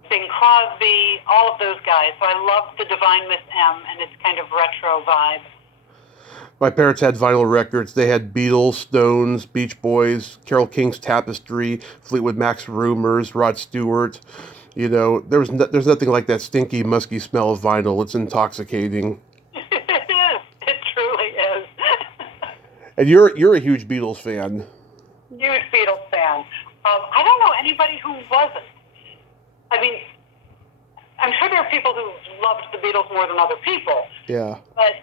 Bing Crosby, all of those guys. So I loved the Divine Miss M and its kind of retro vibe. My parents had vinyl records. They had Beatles, Stones, Beach Boys, Carole King's Tapestry, Fleetwood Mac's Rumors, Rod Stewart. You know, there's nothing like that stinky, musky smell of vinyl. It's intoxicating. It is. It truly is. And you're a huge Beatles fan. Huge Beatles fan. I don't know anybody who wasn't. I mean, I'm sure there are people who loved the Beatles more than other people. Yeah. But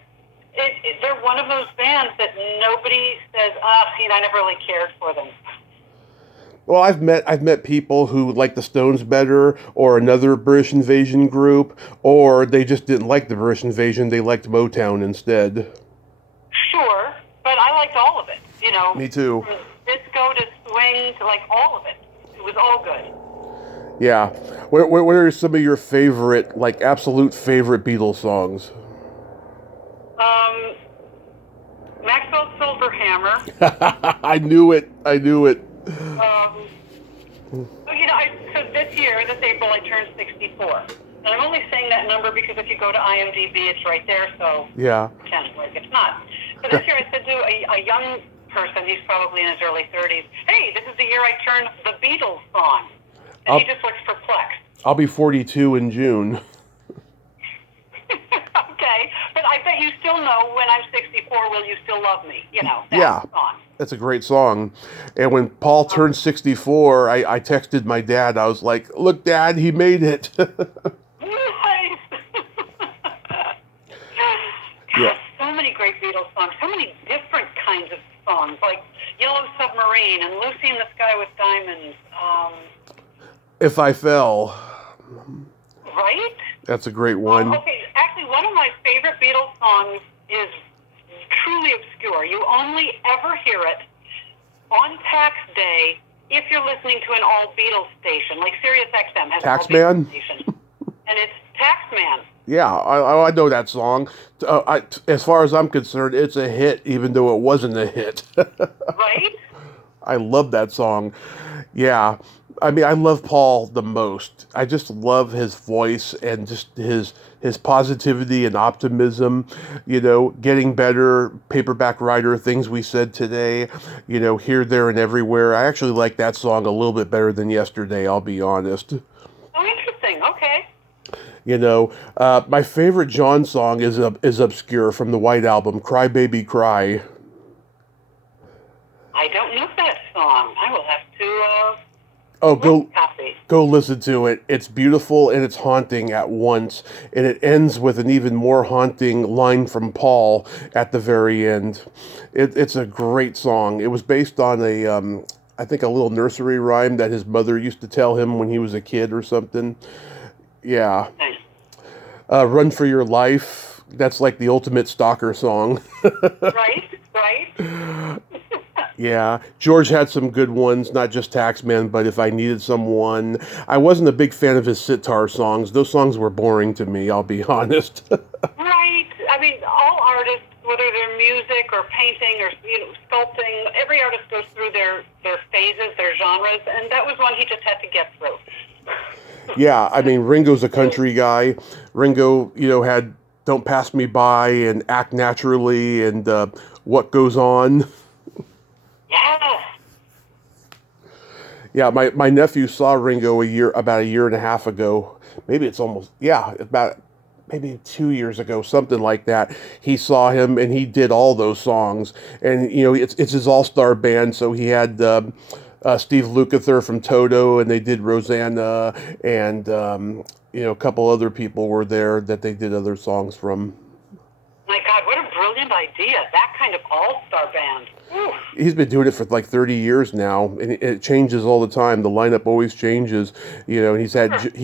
they're one of those bands that nobody says, I never really cared for them. Well, I've met people who like the Stones better, or another British Invasion group, or they just didn't like the British Invasion. They liked Motown instead. Sure, but I liked all of it. You know, Me too. from disco to swing to like all of it. It was all good. Yeah. What are some of your favorite, like absolute favorite Beatles songs? Um, Maxwell's Silver Hammer. I knew it. I knew it. Um, so this year, this April, I turned 64. And I'm only saying that number because if you go to IMDb, it's right there, so Yeah. pretend like it's not. So this year I said to a young person, he's probably in his early 30s, hey, this is the year I turned the Beatles song. And he just looks perplexed. I'll be 42 in June. Okay, but I bet you still know when I'm 64, will you still love me? You know, that Yeah. song. That's a great song. And when Paul turned 64, I texted my dad. I was like, look, Dad, he made it. Nice. Yeah. So many great Beatles songs, so many different kinds of songs, like Yellow Submarine and Lucy in the Sky with Diamonds. If I Fell. Right? That's a great one. Okay, actually, one of my favorite Beatles songs is truly obscure. You only ever hear it on tax day if you're listening to an all-Beatles station, like Sirius XM has an all-Beatles station. And it's Taxman. Yeah, I know that song. As far as I'm concerned, it's a hit, even though it wasn't a hit. Right? I love that song. Yeah. I mean, I love Paul the most. I just love his voice and just his positivity and optimism, getting better, paperback writer, things we said today, here, there, and everywhere. I actually like that song a little bit better than Yesterday, I'll be honest. Oh, interesting. Okay. My favorite John song is obscure from the White Album, Cry Baby Cry. I don't know that song. I will have to Go listen to it. It's beautiful and it's haunting at once, and it ends with an even more haunting line from Paul at the very end. It's a great song. It was based on I think a little nursery rhyme that his mother used to tell him when he was a kid or something. Yeah. Nice. Run for Your Life. That's like the ultimate stalker song. Right. Yeah, George had some good ones, not just Taxman, but If I Needed Someone. I wasn't a big fan of his sitar songs. Those songs were boring to me, I'll be honest. Right. I mean, all artists, whether they're music or painting or sculpting, every artist goes through their phases, their genres, and that was one he just had to get through. Yeah, I mean, Ringo's a country guy. Ringo, had Don't Pass Me By and Act Naturally and What Goes On. Yeah. Yeah, my nephew saw Ringo about a year and a half ago. Maybe it's about maybe 2 years ago, something like that. He saw him and he did all those songs. And it's his all-star band, so he had Steve Lukather from Toto, and they did Rosanna, and a couple other people were there that they did other songs from. My God, what a brilliant idea! That kind of all-star band. Ooh. He's been doing it for like 30 years now, and it changes all the time. The lineup always changes. And he's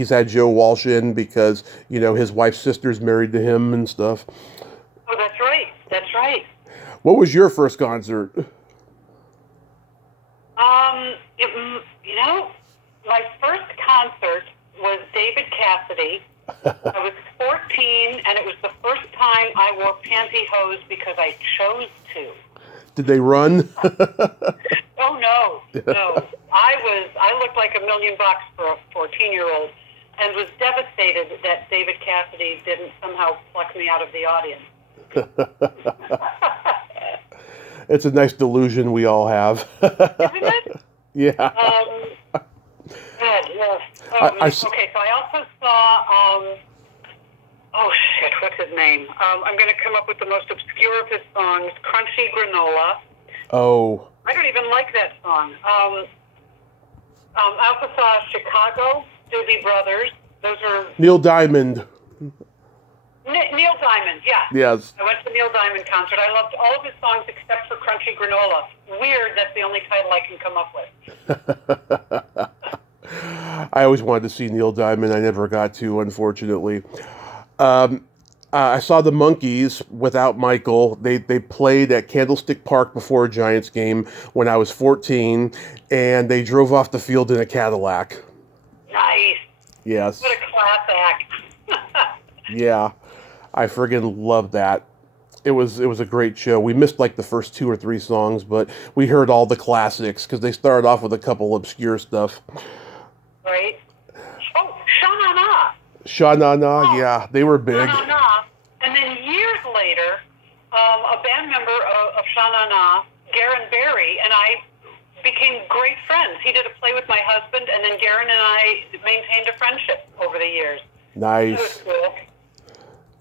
had Joe Walsh in because his wife's sister's married to him and stuff. Oh, that's right. That's right. What was your first concert? My first concert was David Cassidy. I was 14, and it was the first time I wore pantyhose because I chose to. Did they run? Oh, no. I looked like $1 million for a 14-year-old and was devastated that David Cassidy didn't somehow pluck me out of the audience. It's a nice delusion we all have. Isn't it? Yeah. Okay, so I also saw, what's his name? I'm going to come up with the most obscure of his songs, Crunchy Granola. Oh. I don't even like that song. I also saw Chicago, Doobie Brothers. Those are... Neil Diamond. Neil Diamond, yeah. Yes. I went to Neil Diamond concert. I loved all of his songs except for Crunchy Granola. Weird, that's the only title I can come up with. I always wanted to see Neil Diamond. I never got to, unfortunately. Um, I saw the Monkees without Michael. They played at Candlestick Park before a Giants game when I was 14, and they drove off the field in a Cadillac. Nice. Yes. What a class act. Yeah. I friggin' love that. It was a great show. We missed like the first 2 or 3 songs, but we heard all the classics because they started off with a couple obscure stuff. Right? Oh, Sha-Na-Na. Sha-Na-Na, Oh, yeah, they were big. Sha-Na-Na. And then years later, a band member of Sha-Na-Na, Garen Berry, and I became great friends. He did a play with my husband, and then Garen and I maintained a friendship over the years. Nice. It was cool.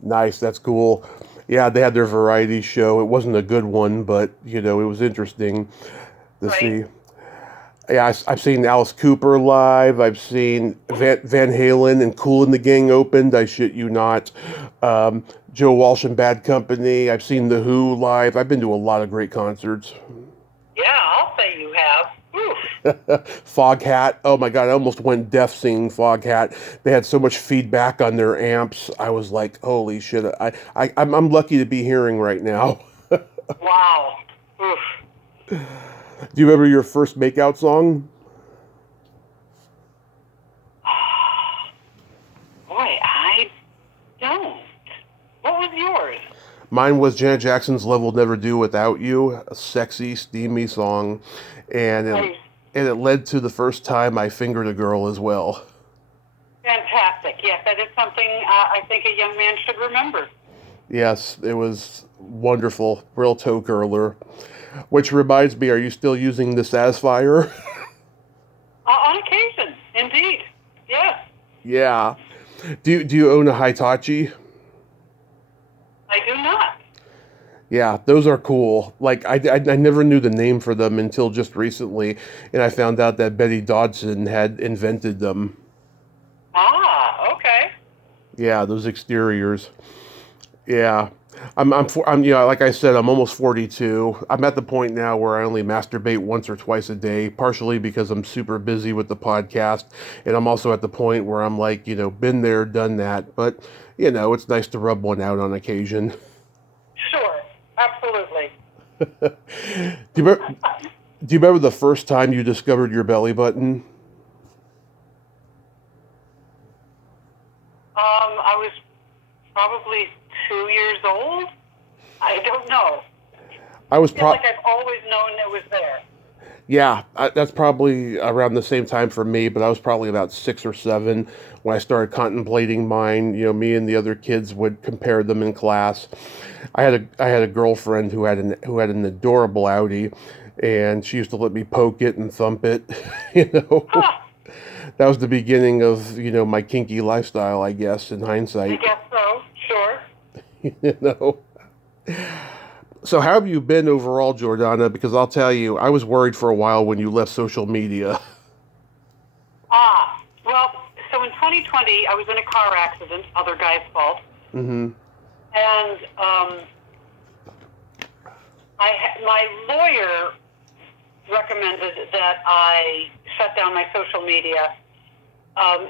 Nice, that's cool. Yeah, they had their variety show. It wasn't a good one, but, it was interesting to Right. see. Yeah, I've seen Alice Cooper live. I've seen Van Halen and Kool and the Gang opened. I shit you not. Joe Walsh and Bad Company. I've seen The Who live. I've been to a lot of great concerts. Yeah, I'll say you have. Oof. Foghat. Oh my God, I almost went deaf singing Foghat. They had so much feedback on their amps. I was like, holy shit. I'm lucky to be hearing right now. Wow. Oof. Do you remember your first makeout song? Boy, I don't. What was yours? Mine was Janet Jackson's Love Will Never Do Without You, a sexy, steamy song. And Nice. it led to the first time I fingered a girl as well. Fantastic. Yes, that is something I think a young man should remember. Yes, it was wonderful. Real toe curler. Which reminds me, are you still using the Satisfier? On occasion, indeed. Yes, Yeah. Do you own a Hitachi? I do not. Yeah, those are cool. Like, I never knew the name for them until just recently, and I found out that Betty Dodson had invented them. Ah, okay. Yeah, those exteriors. Yeah. Like I said, I'm almost 42. I'm at the point now where I only masturbate once or twice a day, partially because I'm super busy with the podcast, and I'm also at the point where I'm like, been there, done that, but, it's nice to rub one out on occasion. Sure, absolutely. Do you remember the first time you discovered your belly button? I was probably 2 years old. I don't know. I was I feel like I've always known it was there. Yeah, that's probably around the same time for me, but I was probably about 6 or 7 when I started contemplating mine. Me and the other kids would compare them in class. I had a girlfriend who had an adorable Audi, and she used to let me poke it and thump it. Huh, That was the beginning of my kinky lifestyle, I guess, in I hindsight. guess so. Sure. you know. So how have you been overall, Jordana? Because I'll tell you, I was worried for a while when you left social media. Well, so in 2020, I was in a car accident, other guy's fault. Mm-hmm. And my lawyer recommended that I shut down my social media,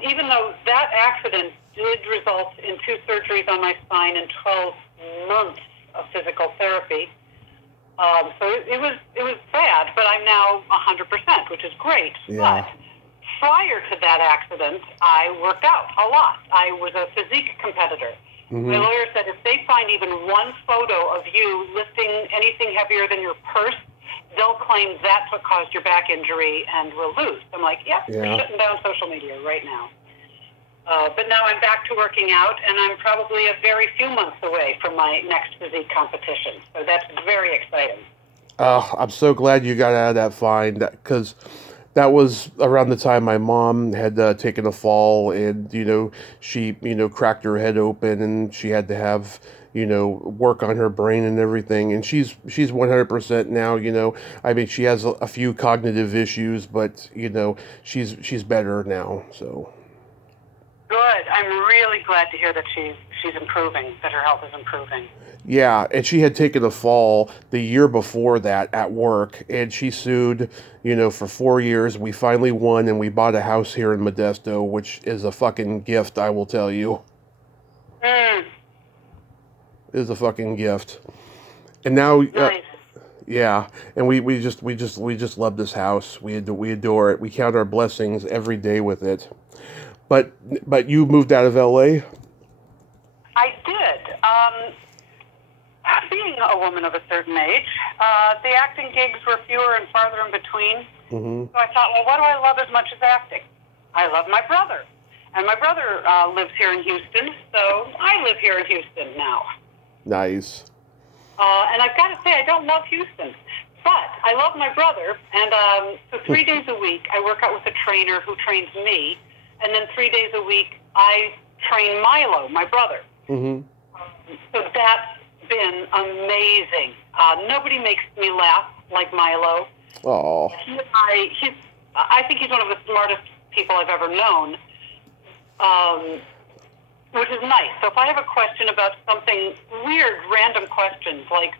even though that accident did result in 2 surgeries on my spine and 12 months of physical therapy. So it was bad, but I'm now 100%, which is great. Yeah. But prior to that accident, I worked out a lot. I was a physique competitor. Mm-hmm. My lawyer said if they find even one photo of you lifting anything heavier than your purse, they'll claim that's what caused your back injury and we'll lose. I'm like, yep, Yeah. we're shutting down social media right now. But now I'm back to working out, and I'm probably a very few months away from my next physique competition. So that's very exciting. I'm so glad you got out of that fine, because that was around the time my mom had taken a fall, and she cracked her head open, and she had to have work on her brain and everything, and she's 100% now. I mean, she has a few cognitive issues, but she's better now. So Good. I'm really glad to hear that she's improving, that her health is improving. Yeah, and she had taken a fall the year before that at work, and she sued, for 4 years. We finally won, and we bought a house here in Modesto, which is a fucking gift, I will tell you. Mm. It is a fucking gift. And now, Nice. yeah, and we just love this house. We adore it. We count our blessings every day with it. But you moved out of L.A.? I did. Being a woman of a certain age, the acting gigs were fewer and farther in between. Mm-hmm. So I thought, well, what do I love as much as acting? I love my brother. And my brother lives here in Houston, so I live here in Houston now. Nice. And I've got to say, I don't love Houston. But I love my brother, and so 3 days a week I work out with a trainer who trains me, and then 3 days a week I train Milo, my brother. Mm-hmm. So that's been amazing. Nobody makes me laugh like Milo. Oh. I think he's one of the smartest people I've ever known, which is nice. So if I have a question about something weird, random questions like,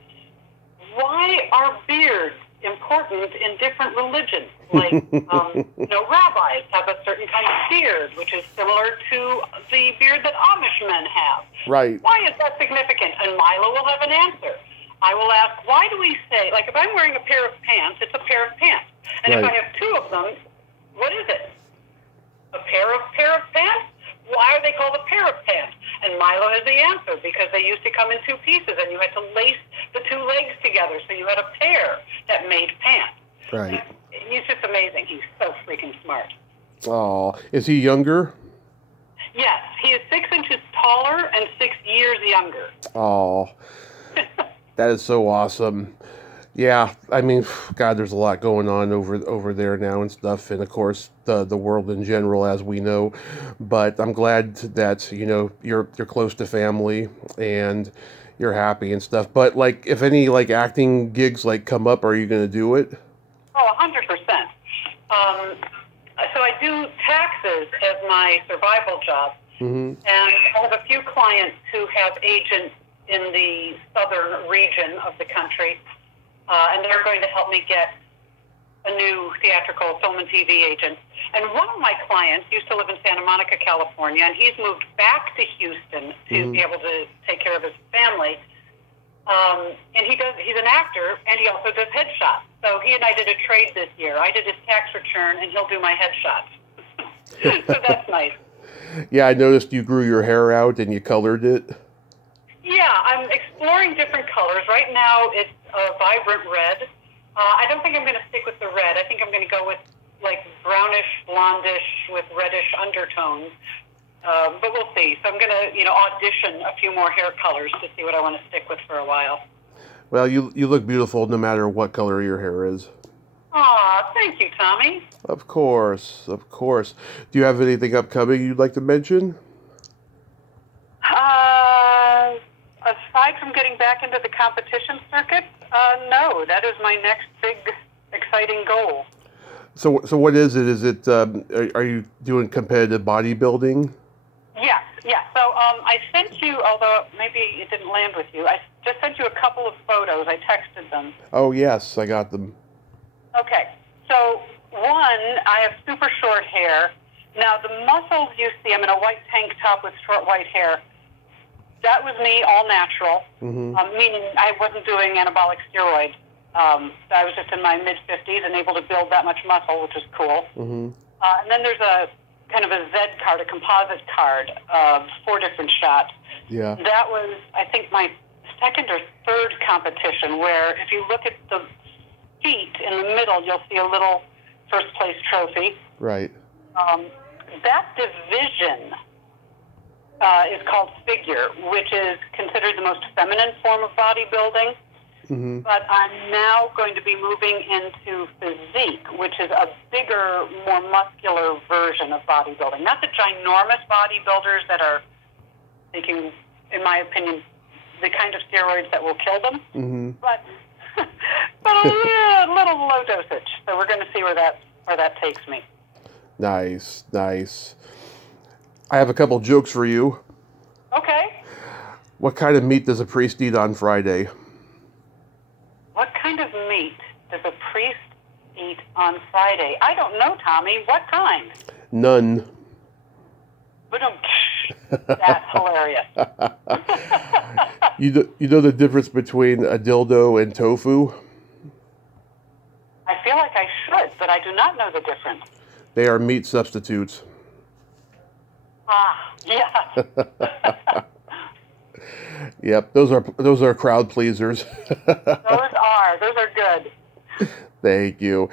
why are beards important in different religions? Like, rabbis have a certain kind of beard, which is similar to the beard that Amish men have. Right. Why is that significant? And Milo will have an answer. I will ask, why do we say, like, if I'm wearing a pair of pants, it's a pair of pants. And if I have two of them, what is it? A pair of pants? Why are they called a pair of pants? And Milo has the answer, because they used to come in two pieces, and you had to lace the two legs together, so you had a pair that made pants. Right. He's just amazing. He's so freaking smart. Oh, is he younger? Yes, he is 6 inches taller and 6 years younger. Oh, that is so awesome. Yeah, I mean, God, there's a lot going on over there now and stuff, and of course the world in general, as we know. But I'm glad that you're close to family and you're happy and stuff. But like, if any like acting gigs like come up, are you going to do it? Oh, 100%. So I do taxes as my survival job, Mm-hmm. and I have a few clients who have agents in the southern region of the country. And they're going to help me get a new theatrical film and TV agent. And one of my clients used to live in Santa Monica, California, and he's moved back to Houston to be able to take care of his family. And he's an actor, and he also does headshots. So he and I did a trade this year. I did his tax return, and he'll do my headshots. So that's nice. Yeah, I noticed you grew your hair out and you colored it. Yeah, I'm exploring different colors. Right now, it's a vibrant red. I don't think I'm going to stick with the red. I think I'm going to go with like brownish, blondish with reddish undertones. But we'll see. So I'm going to, audition a few more hair colors to see what I want to stick with for a while. Well, you look beautiful no matter what color your hair is. Aw, thank you, Tommy. Of course. Do you have anything upcoming you'd like to mention? Aside from getting back into the competition circuit, no, that is my next big, exciting goal. So what is it? Is it, are you doing competitive bodybuilding? Yes. So I sent you, although maybe it didn't land with you, I just sent you a couple of photos. I texted them. Oh, yes, I got them. Okay. So, one, I have super short hair. Now, the muscles you see, I'm in a white tank top with short white hair. That was me, all natural, meaning I wasn't doing anabolic steroids. I was just in my mid-50s and able to build that much muscle, which is cool. Mm-hmm. And then there's a kind of a Z card, a composite card of 4 different shots. Yeah. That was, I think, my second or third competition, where if you look at the feet in the middle, you'll see a little first-place trophy. Right. That division is called figure, which is considered the most feminine form of bodybuilding. Mm-hmm. But I'm now going to be moving into physique, which is a bigger, more muscular version of bodybuilding. Not the ginormous bodybuilders that are taking, in my opinion, the kind of steroids that will kill them, but a little low dosage. So we're going to see where that takes me. Nice. I have a couple jokes for you. Okay. What kind of meat does a priest eat on Friday? What kind of meat does a priest eat on Friday? I don't know, Tommy. What kind? None. That's hilarious. You know the difference between a dildo and tofu? I feel like I should, but I do not know the difference. They are meat substitutes. Ah, yeah. Yep, those are crowd pleasers. Those are good. Thank you.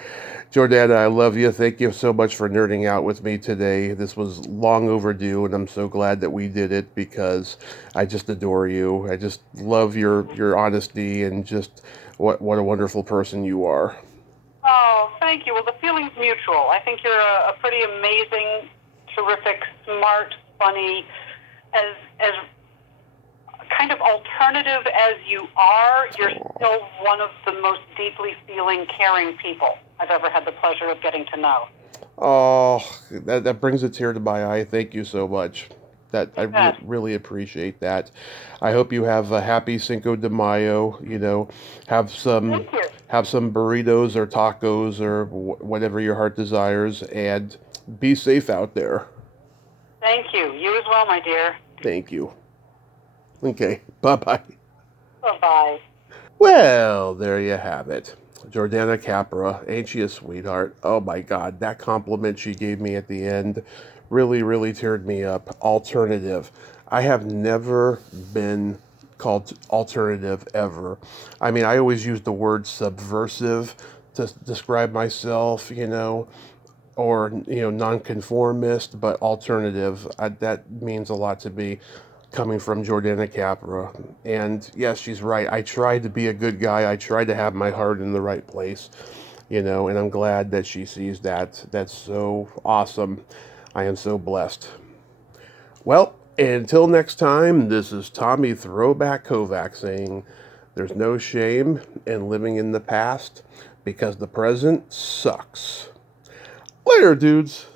Jordana, I love you. Thank you so much for nerding out with me today. This was long overdue, and I'm so glad that we did it because I just adore you. I just love your honesty and just what a wonderful person you are. Oh, thank you. Well, the feeling's mutual. I think you're a pretty amazing, terrific, smart, funny, as kind of alternative as you are, you're still one of the most deeply feeling, caring people I've ever had the pleasure of getting to know. Oh, that brings a tear to my eye. Thank you so much. Really appreciate that. I hope you have a happy Cinco de Mayo. You know, have some burritos or tacos or whatever your heart desires, and be safe out there. Thank you. You as well, my dear. Thank you. Okay, bye-bye. Bye-bye. Well, there you have it. Jordana Capra, ain't she a sweetheart? Oh my God, that compliment she gave me at the end really, really teared me up. Alternative. I have never been called alternative ever. I mean, I always use the word subversive to describe myself, or, nonconformist, but alternative. That means a lot to me coming from Jordana Capra. And yes, she's right. I tried to be a good guy. I tried to have my heart in the right place, and I'm glad that she sees that. That's so awesome. I am so blessed. Well, until next time, this is Tommy Throwback Kovac saying there's no shame in living in the past because the present sucks. Later, dudes.